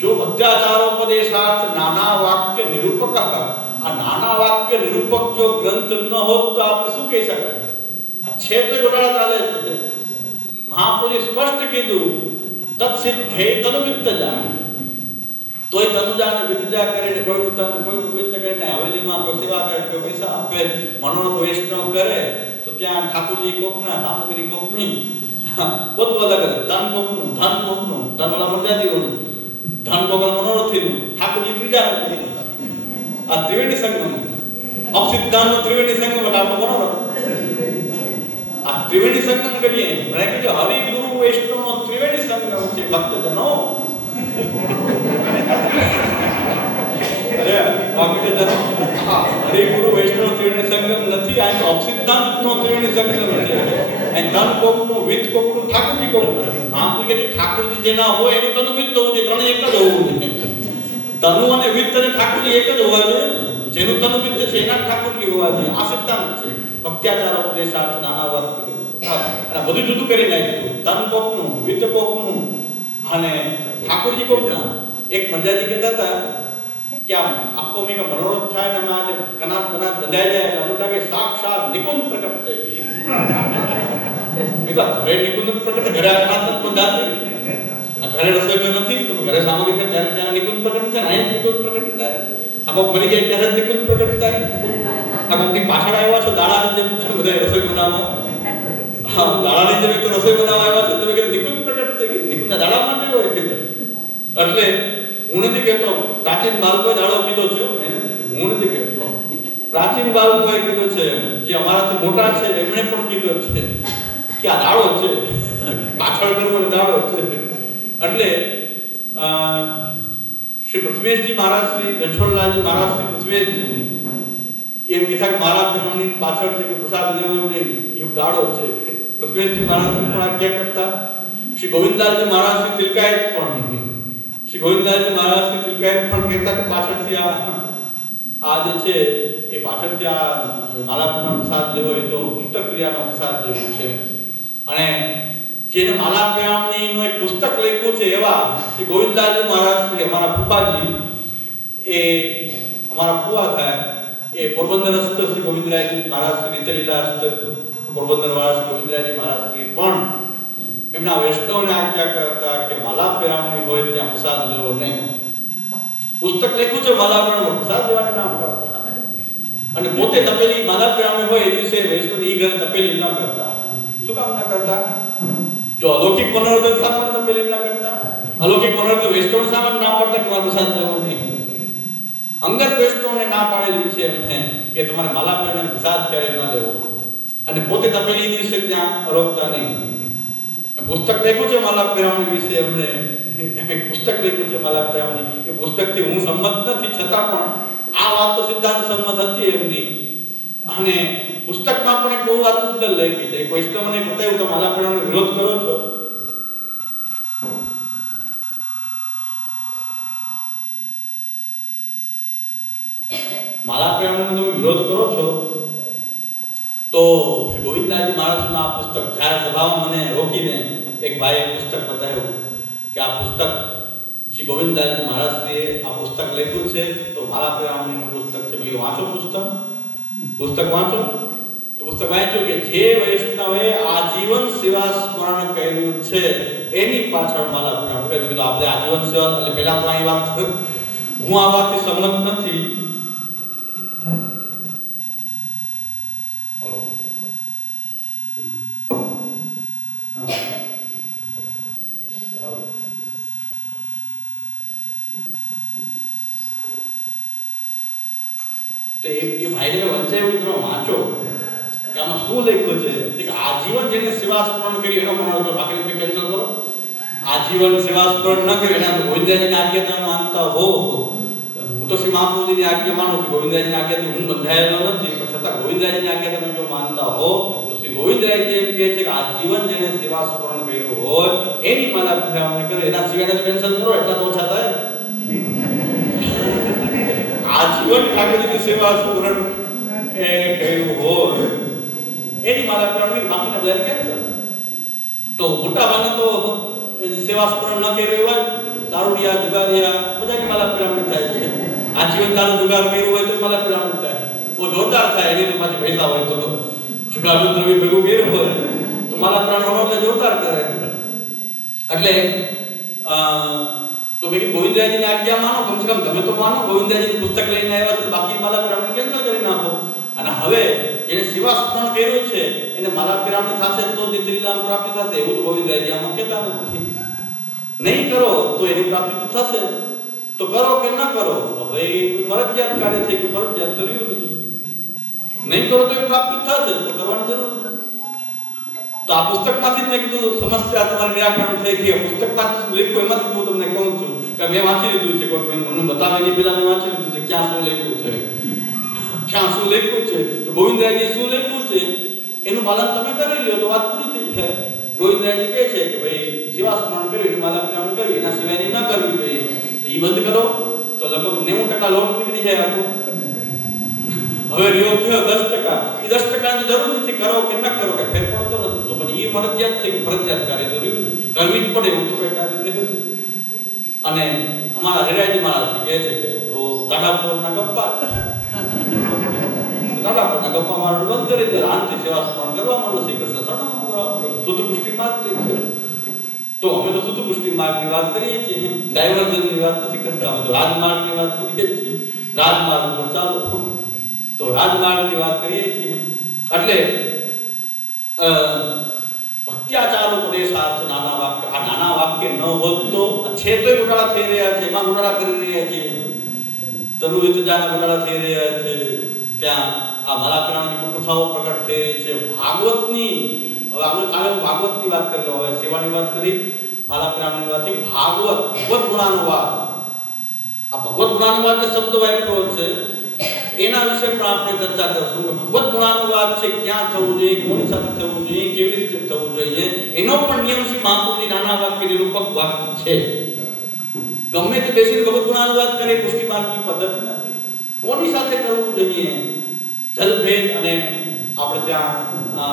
જો ભક્ત્યાચારોપદેશાર્થ નાના વાક્ય નિરૂપક, આ નાના વાક્ય નિરૂપક જો ગ્રંથ ન હોત તો આપણે શું કહી શકાય? આ છેલ્લે ગોટાળા ચાલે છે. મહાપુરુષે સ્પષ્ટ કીધું તત્સિદ્ધે તનુવિત્તજા. તોય તનુજાને વિદ્યા કરીને કોઈનું તન કોઈનું વિત્ત કરીને હવેલીમાં કોઈ સેવા કરે, કોઈ પૈસા આપે, મનોરથ વૈષ્ણવ કરે તો ત્યાં ઠાકોરજી કોકના, સામગ્રી કોકની, બધું અલગ અલગ. ધન કોકનું, ધન કોકનું, ધન ઓલા પ્રજાતિઓનું, ધન કોકના મનોરથીનું, ઠાકોરજી ત્રીજા નથી. આ ત્રિવેણી સંગમ, અપસિદ્ધાંતનો ત્રિવેણી સંગમ એટલે આપણો મનોરથ. આ ત્રિવેણી સંગમ કરીએ મને કીધું હરિ ગુરુ વૈષ્ણવનો ત્રિવેણી સંગમ છે ભક્તજનો. અરે ભક્તજનો, હા હરિ ગુરુ વૈષ્ણવ ત્રિવેણી સંગમ નથી. આ તો અપસિદ્ધાંતનો ત્રિવેણી સંગમ છે. અને ધન કોકનું, વિત્ત કોકનું, ઠાકોરજી કોકનું. આમ તો કે ઠાકોરજી જેના હોય એનું તનુ વિત્ત હોવું જોઈએ. ત્રણે એક જ હોવું જોઈએ. તનુ અને વિત્ત અને ઠાકોરજી એક જ હોવા જોઈએ. જેનું તનુ વિત્ત છે એના ઠાકોરજી હોવા જોઈએ. આ સિદ્ધાંત છે. ભક્ત્યાચારોપદેશાર્થ નાના વાક્ય અને બધું જુદું કરી નાખ્યું. તન કોકનું, વિત્ત કોકનું અને ઠાકોરજી કોકનું. એક મંજાજી કહેતા હતા કે આમ આખો મેં મનોરથ થાય ને અમે આજે કનાત બનાત બંધાઈ જાય એટલે અમને લાગે સાક્ષાત નિકુંજ પ્રકટ થઈ ગઈ. ઘરે નિકુંજ પ્રકટ, ઘરે કનાત બંધાતી. ઘરે રસોઈ નથી તો ઘરે સામગ્રી કરે ત્યારે ત્યારે નિકુંજ પ્રકટ થાય. અહીં નિકુંજ પ્રકટ થાય. આખો મરી જાય ત્યારે જ નિકુંજ પ્રકટ થાય. આ કોકની પાછળ આવ્યા છો દાડાની જેમ બધા રસોઈ બનાવવા. હા દાડાની જેમ તો રસોઈ બનાવવા આવ્યા છો તમે કે નિકુંજ પ્રકટ થઈ ગઈ. નિકુંજના દાડા માટે હોય એટલે હું નથી કહેતો પ્રાચીન બાળકોએ દાડો કીધો છે. હું નથી કહેતો, પ્રાચીન બાળકોએ કીધું છે. જે અમારાથી મોટા છે એમણે પણ કીધું છે કે આ દાડો છે, પાછળ કરવો દાડો છે. એટલે શ્રી પૃથ્વીજી મહારાજ, શ્રી રણછોડલાલજી મહારાજ, શ્રી પૃથ્વીજી એમ કહેતા કે મારા બ્રહ્મની પાછળ છે કે પ્રસાદ લેવો નહીં, એ દાડો છે. પૃથ્વીજી મહારાજ પણ આજ્ઞા કરતા શ્રી ગોવિંદલાલજી મહારાજ શ્રી તિલકાયત પણ શ્રી ગોવિંદલાલજી મહારાજ શ્રી તિલકાયત પણ કહેતા કે પાછળથી આ જે છે એ પાછળથી આ માલાપુરનો પ્રસાદ લેવો હોય તો પુસ્તક ક્રિયાનો પ્રસાદ લેવો છે. અને જેને માલાપ્રામણીનું એક પુસ્તક લખ્યું છે એવા શ્રી ગોવિંદલાલજી મહારાજ શ્રી અમારા ફૂફાજી, એ અમારા ફુવા થાય એ પોરબંદરસ્થ શ્રી ગોવિંદરાયજી મહારાજ શ્રી રીતલીલાસ્થ પોરબંદર વાળા શ્રી ગોવિંદરાયજી મહારાજ શ્રી પણ એમના વૈષ્ણવને આજ્ઞા કરતા કે માલાપ્રામણી હોય ત્યાં પ્રસાદ લેવો નહીં. પુસ્તક લખ્યું છે માલાપ્રામણી, પ્રસાદ લેવાનું નામ કરતા. અને પોતે તપેલી માલાપ્રામણી હોય એ દિવસે વૈષ્ણવ ઈ ઘરે તપેલી ન કરતા. શું કામ ન કરતા? જો અલૌકિક મનોરંજન સામાન તપેલી ન કરતા, અલૌકિક મનોરંજન વૈષ્ણવ સામાન ના પડતા કે મારે પ્રસાદ લેવો નહીં. અંગત વૈષ્ણવને ના પાડેલી છે એમને કે તમારે માલાપ્રામણી પ્રસાદ ક્યારે ન લેવો. અને પોતે તપેલી દિવસે ત્યાં રોકતા નહીં. પુસ્તક લખ્યું છે માલાપ્રામણી વિશે એમણે, પુસ્તક લખ્યું છે માલાપ્રામણી. એ પુસ્તકથી હું સંમત નથી, છતાં પણ આ વાત તો સિદ્ધાંત સંમત હતી એમની. અને પુસ્તકમાં પણ એક બહુ વાત સુંદર લખી છે. એક વૈષ્ણવને બતાવ્યું તો માલાપ્રામણીનો વિરોધ કરો છો, માલાપ્રામણીનો વિરોધ કરો છો તો શ્રી ગોવિંદલાલજી મહારાજના આ પુસ્તક જ્યારે સભામાં મને રોકીને એક ભાઈએ પુસ્તક બતાવ્યું કે આ પુસ્તક શ્રી ગોવિંદલાલજી મહારાજશ્રીએ આ પુસ્તક લખ્યું છે તો માલાપ્રામણીનું પુસ્તક છે. મેં વાંચો પુસ્તક વાંચો. તો પુસ્તક વાંચ્યું કે જે વૈષ્ણવે આજીવન સેવા સ્મરણ કર્યું છે એની પાછળ માલાપ્રામણી કર્યું. તો આપણે આજીવન સેવા એટલે પહેલા તો આ વાત હું આ વાતથી સંમત નથી. તો એ ભાઈને વંચાયું મિત્રો વાંચો કે આમાં શું લખ્યું છે કે આજીવન જેને સેવા સ્મરણ કરી એનો મનોરંજન, બાકી તમે કેન્સલ કરો. આજીવન સેવા સ્મરણ ન કરી એના ગોવિંદરાયજીની આજ્ઞા તમે માનતા હો, હું તો શ્રી મહાપ્રભુજીની આજ્ઞા માનું છું, ગોવિંદરાયજીની આજ્ઞાથી હું બંધાયેલો નથી, પણ છતાં ગોવિંદરાયજીની આજ્ઞા તમે જો માનતા હો તો શ્રી ગોવિંદરાયજી એમ કહે છે કે આજીવન જેને સેવા સ્મરણ કર્યું હોય એની માલાપ્રામણી કરો. એના સિવાયના કેન્સલ કરો એટલા તો ઓછા થાય. આજીવન ઠાકોરજીની સેવા સ્મરણ એ કર્યું હોય એની માલાપ્રામણી, બાકીના બધાને કેન્સલ. તો મોટા ભાગે તો સેવા સ્મરણ ન કર્યું એવા દારૂડિયા, જુગારિયા બધાની માલાપ્રામણી થાય છે. આજીવન દારૂ જુગાર કર્યું હોય તો માલાપ્રામણી થાય. બહુ જોરદાર થાય. એની તો પાછી પૈસા હોય તો જુગારનું દ્રવ્ય ભેગું કર્યું હોય તો માલાપ્રામણી જોરદાર કરે. એટલે તો મેં ગોવિંદરાયજીની આજ્ઞા માનો, કમસે કમ તમે તો માનો. ગોવિંદરાયજીનું પુસ્તક લઈને આવ્યા તો બાકી માલાપ્રામણી કેન્સલ કરી નાખો. અને હવે જેને સેવા સ્મરણ કર્યું છે એને માલાપ્રામણી થશે તો નિત્યલીલામ પ્રાપ્તિ થશે એવું તો ગોવિંદરાયજી આમાં કહેતા નથી. નહીં કરો તો એની પ્રાપ્તિ તો થશે. તો કરો કે ન કરો, હવે ફરજિયાત કાર્ય થઈ ગયું, ફરજિયાત તો રહ્યું નથી. નહીં કરો તો એ પ્રાપ્તિ થશે, તો કરવાની જરૂર છે. તો આ પુસ્તકમાંથી જ મેં કીધું સમસ્યા તમારી નિરાકરણ થઈ ગઈ. પુસ્તકમાંથી લખ્યું એમાંથી હું તમને કહું છું કે મેં વાંચી લીધું છે. કોઈ તમને બતાવેલી પહેલા મેં વાંચી લીધું છે ક્યાં શું લખ્યું છે, ક્યાં શું લખ્યું છે. તો ગોવિંદરાયજી શું લખ્યું છે એનું પાલન તમે કરી લ્યો તો વાત પૂરી થઈ જાય. ગોવિંદરાયજી કહે છે કે ભાઈ સેવા સ્મરણ કર્યું એની માલાપ્રામણી કરવી, એના સિવાયની ન કરવી જોઈએ. એ બંધ કરો તો લગભગ 90% લોટ નીકળી જાય આખું. હવે રહ્યો થયો 10%. એ 10%ની જરૂર નથી, કરો કે ન કરો કે ફેર પડતો નથી. તો પછી એ ફરજિયાત થઈ ગયું, ફરજિયાત કાર્ય તો રહ્યું કરવી જ પડે એવું તો કઈ કાર્ય નથી. અને અમારા રેડાજી મહારાજ કહે છે કે દાડાપુરના ગપ્પા મારું બંધ કરી દે, આનથી સેવા સ્મરણ કરવા માંડો. શ્રી કૃષ્ણ શુદ્ધપુષ્ટિ માર્ગ. તો અમે તો શુદ્ધપુષ્ટિ માર્ગની વાત કરીએ છીએ, ડાયવર્જનની વાત નથી કરતા. અમે તો રાજમાર્ગની વાત કરીએ છીએ. રાજમાર્ગ પર ચાલો તો રાજમાર્ગની વાત કરીએ છીએ. એટલે અત્યાચારો પ્રદેશાર્થ નાના વાક્ય, આ નાના વાક્ય ન હોત તો છે તો ઘોટાળા થઈ રહ્યા છે, એમાં ઘોટાળા કરી રહ્યા છે. તરુ ઇતજાના ઘોટાળા થઈ રહ્યા છે. ત્યાં આ માલાપ્રામણીની કથાઓ પ્રગટ થઈ રહી છે. ભાગવતની હવે આપણે કાલે ભાગવતની વાત કરી લો. હવે સેવાની વાત કરી, માલાપ્રામણીની વાત થઈ. ભાગવત ગુણાનુવાદ. આ ભગવત ગુણાનુવાદ શબ્દ વાપર્યો છે એના વિશે પણ આપણે ચર્ચા કરશું કે ભગવત ગુણાનુવાદ છે ક્યાં થવું જોઈએ, કોની સાથે થવું જોઈએ, કેવી રીતે થવું જોઈએ, એનો પણ નિયમ શ્રી મહાપ્રભુજી નાના વાક્ય નિરૂપક વાક્ય છે. ગમે તે બેસીને ભગવત ગુણાનુવાદ કરે પુષ્ટિ માર્ગની પદ્ધતિ નથી. કોની સાથે કરવું જોઈએ? જલભેદ અને આપણે ત્યાં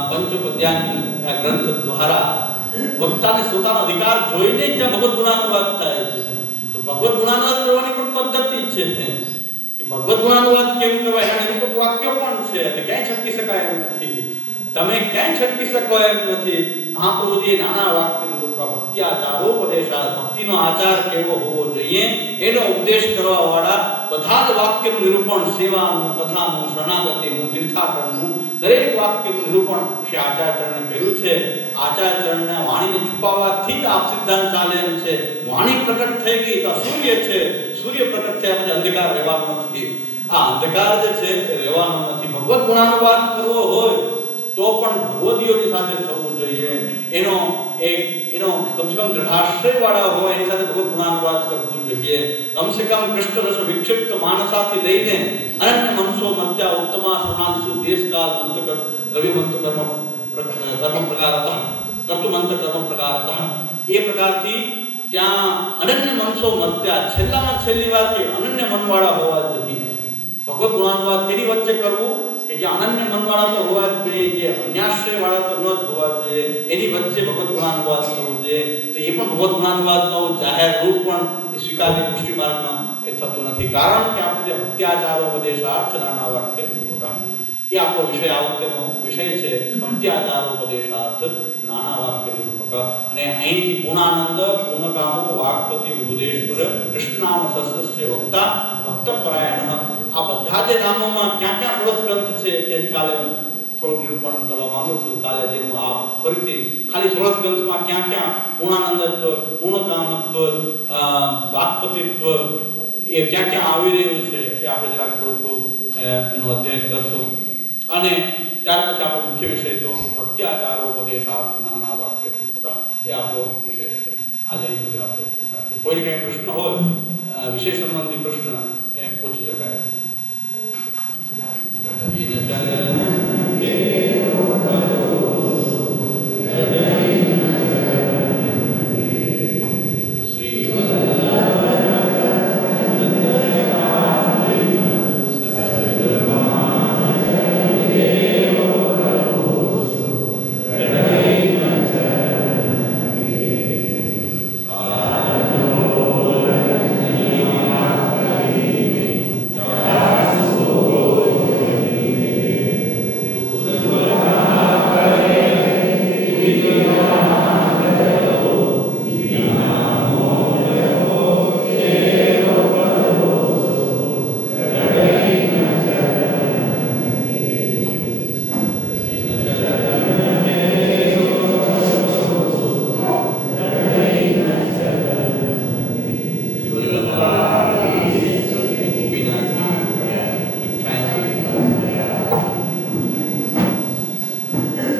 પંચપદ્યાની ગ્રંથ દ્વારા વક્તાને પોતાનો અધિકાર જોઈને ત્યાં ભગવત ગુણાનુવાદ થાય છે. તો ભગવત ગુણાનુવાદ કરવાની પણ પદ્ધતિ છે. ભગવત ગુણાનુવાદ કેમ કહેવાય એના નિરૂપક વાક્ય પણ છે કે ક્યાંય છટકી શકાય એમ નથી. તમે ક્યાંય છટકી શકો એમ નથી. મહાપ્રભુજી નાના વાક્ય નિરૂપક ભક્તિ આચારોપદેશા, ભક્તિનો આચાર કેવો હોવો જોઈએ એનો ઉપદેશ કરવા વાળા બધા જ વાક્યનું નિરૂપણ, સેવાનું, કથાનું, શરણાગતિનું, તીર્થાટનનું દરેક વાક્યનું નિરૂપણ શ્રી આચાર્યચરણે કર્યું છે. આચાર્યચરણના વાણીને છુપાવવાથી જ આપ સિદ્ધાંત ચાલે એમ છે. વાણી પ્રગટ થઈ ગઈ તો સૂર્ય છે, સૂર્ય પ્રગટ થયા પછી અંધકાર રહેવાનો નથી. આ અંધકાર જે છે તે રહેવાનો નથી. ભગવત ગુણાનુવાદ કરવો હોય તો પણ ભગવદીઓની સાથે થવું જોઈએ. એનો કમસે કમ દ્રઢાશ્રય વાળા હોય એની સાથે ભગવત ગુણાનુવાદ કરવું જોઈએ. કમસે કમ કૃષ્ણ રસ વિક્ષિપ્ત માનસાથી લઈને અનન્ય મનસો મત્યા ઉત્તમા સમાનસુ દેશકાલ મંત્ર રવિમંત કર્મ પ્રકારતઃ કર્તુમંત કર્મ પ્રકારતઃ એ પ્રકારથી ત્યાં અનન્ય મનસો મત્યા છેલ્લામાં છેલ્લી વાત કે અનન્ય મનવાળા હોવા જોઈએ. ભગવત ગુણાનુવાદ તેની વચ્ચે કરવું કે જે અનન્ય મનવાળા તો હોવા જ જોઈએ, જે અન્યાશ્રય વાળા તો ન જ હોવા જોઈએ, એની વચ્ચે ભગવત ગુણાનુવાદ કરવું જોઈએ. તો એ પણ ભગવત ગુણાનુવાદનો જાહેર રૂપ પણ એ સ્વીકાર્ય પુષ્ટિ માર્ગમાં એ થતું નથી. કારણ કે આપણે જે ભક્ત્યાચારોપદેશાર્થ નાના વાક્ય એ આપણો વિષય આ વખતેનો વિષય છે. ભક્ત્યાચારોપદેશાર્થ નાના વાક્ય નિરૂપક. અને અહીંથી પૂર્ણાનંદ, પૂર્ણકામો, વાક્પતિ, વિભુદેશ્વર, કૃષ્ણામ સસ્ય વક્તા, ભક્તપરાયણ, આ બધા જે નામોમાં ક્યાં ક્યાં ષોડશ ગ્રંથ છે તે કાલે હું થોડું નિરૂપણ કરવા માંગુ છું. કાલે જેનું આ ફરીથી ખાલી ષોડશ ગ્રંથમાં ક્યાં ક્યાં પૂર્ણાનંદત્વ, પૂર્ણકામત્વ, વાક્પતિત્વ એ ક્યાં ક્યાં આવી રહ્યું છે એ આપણે જરાક થોડુંક એનું અધ્યયન કરશું. અને ત્યાર પછી આપણો મુખ્ય વિષય તો ભક્ત્યાચારોપદેશાર્થ નાના વાક્ય એ આપણો વિષય છે. આજે અહીં સુધી આપણે કોઈને કંઈ પ્રશ્ન હોય વિષય સંબંધી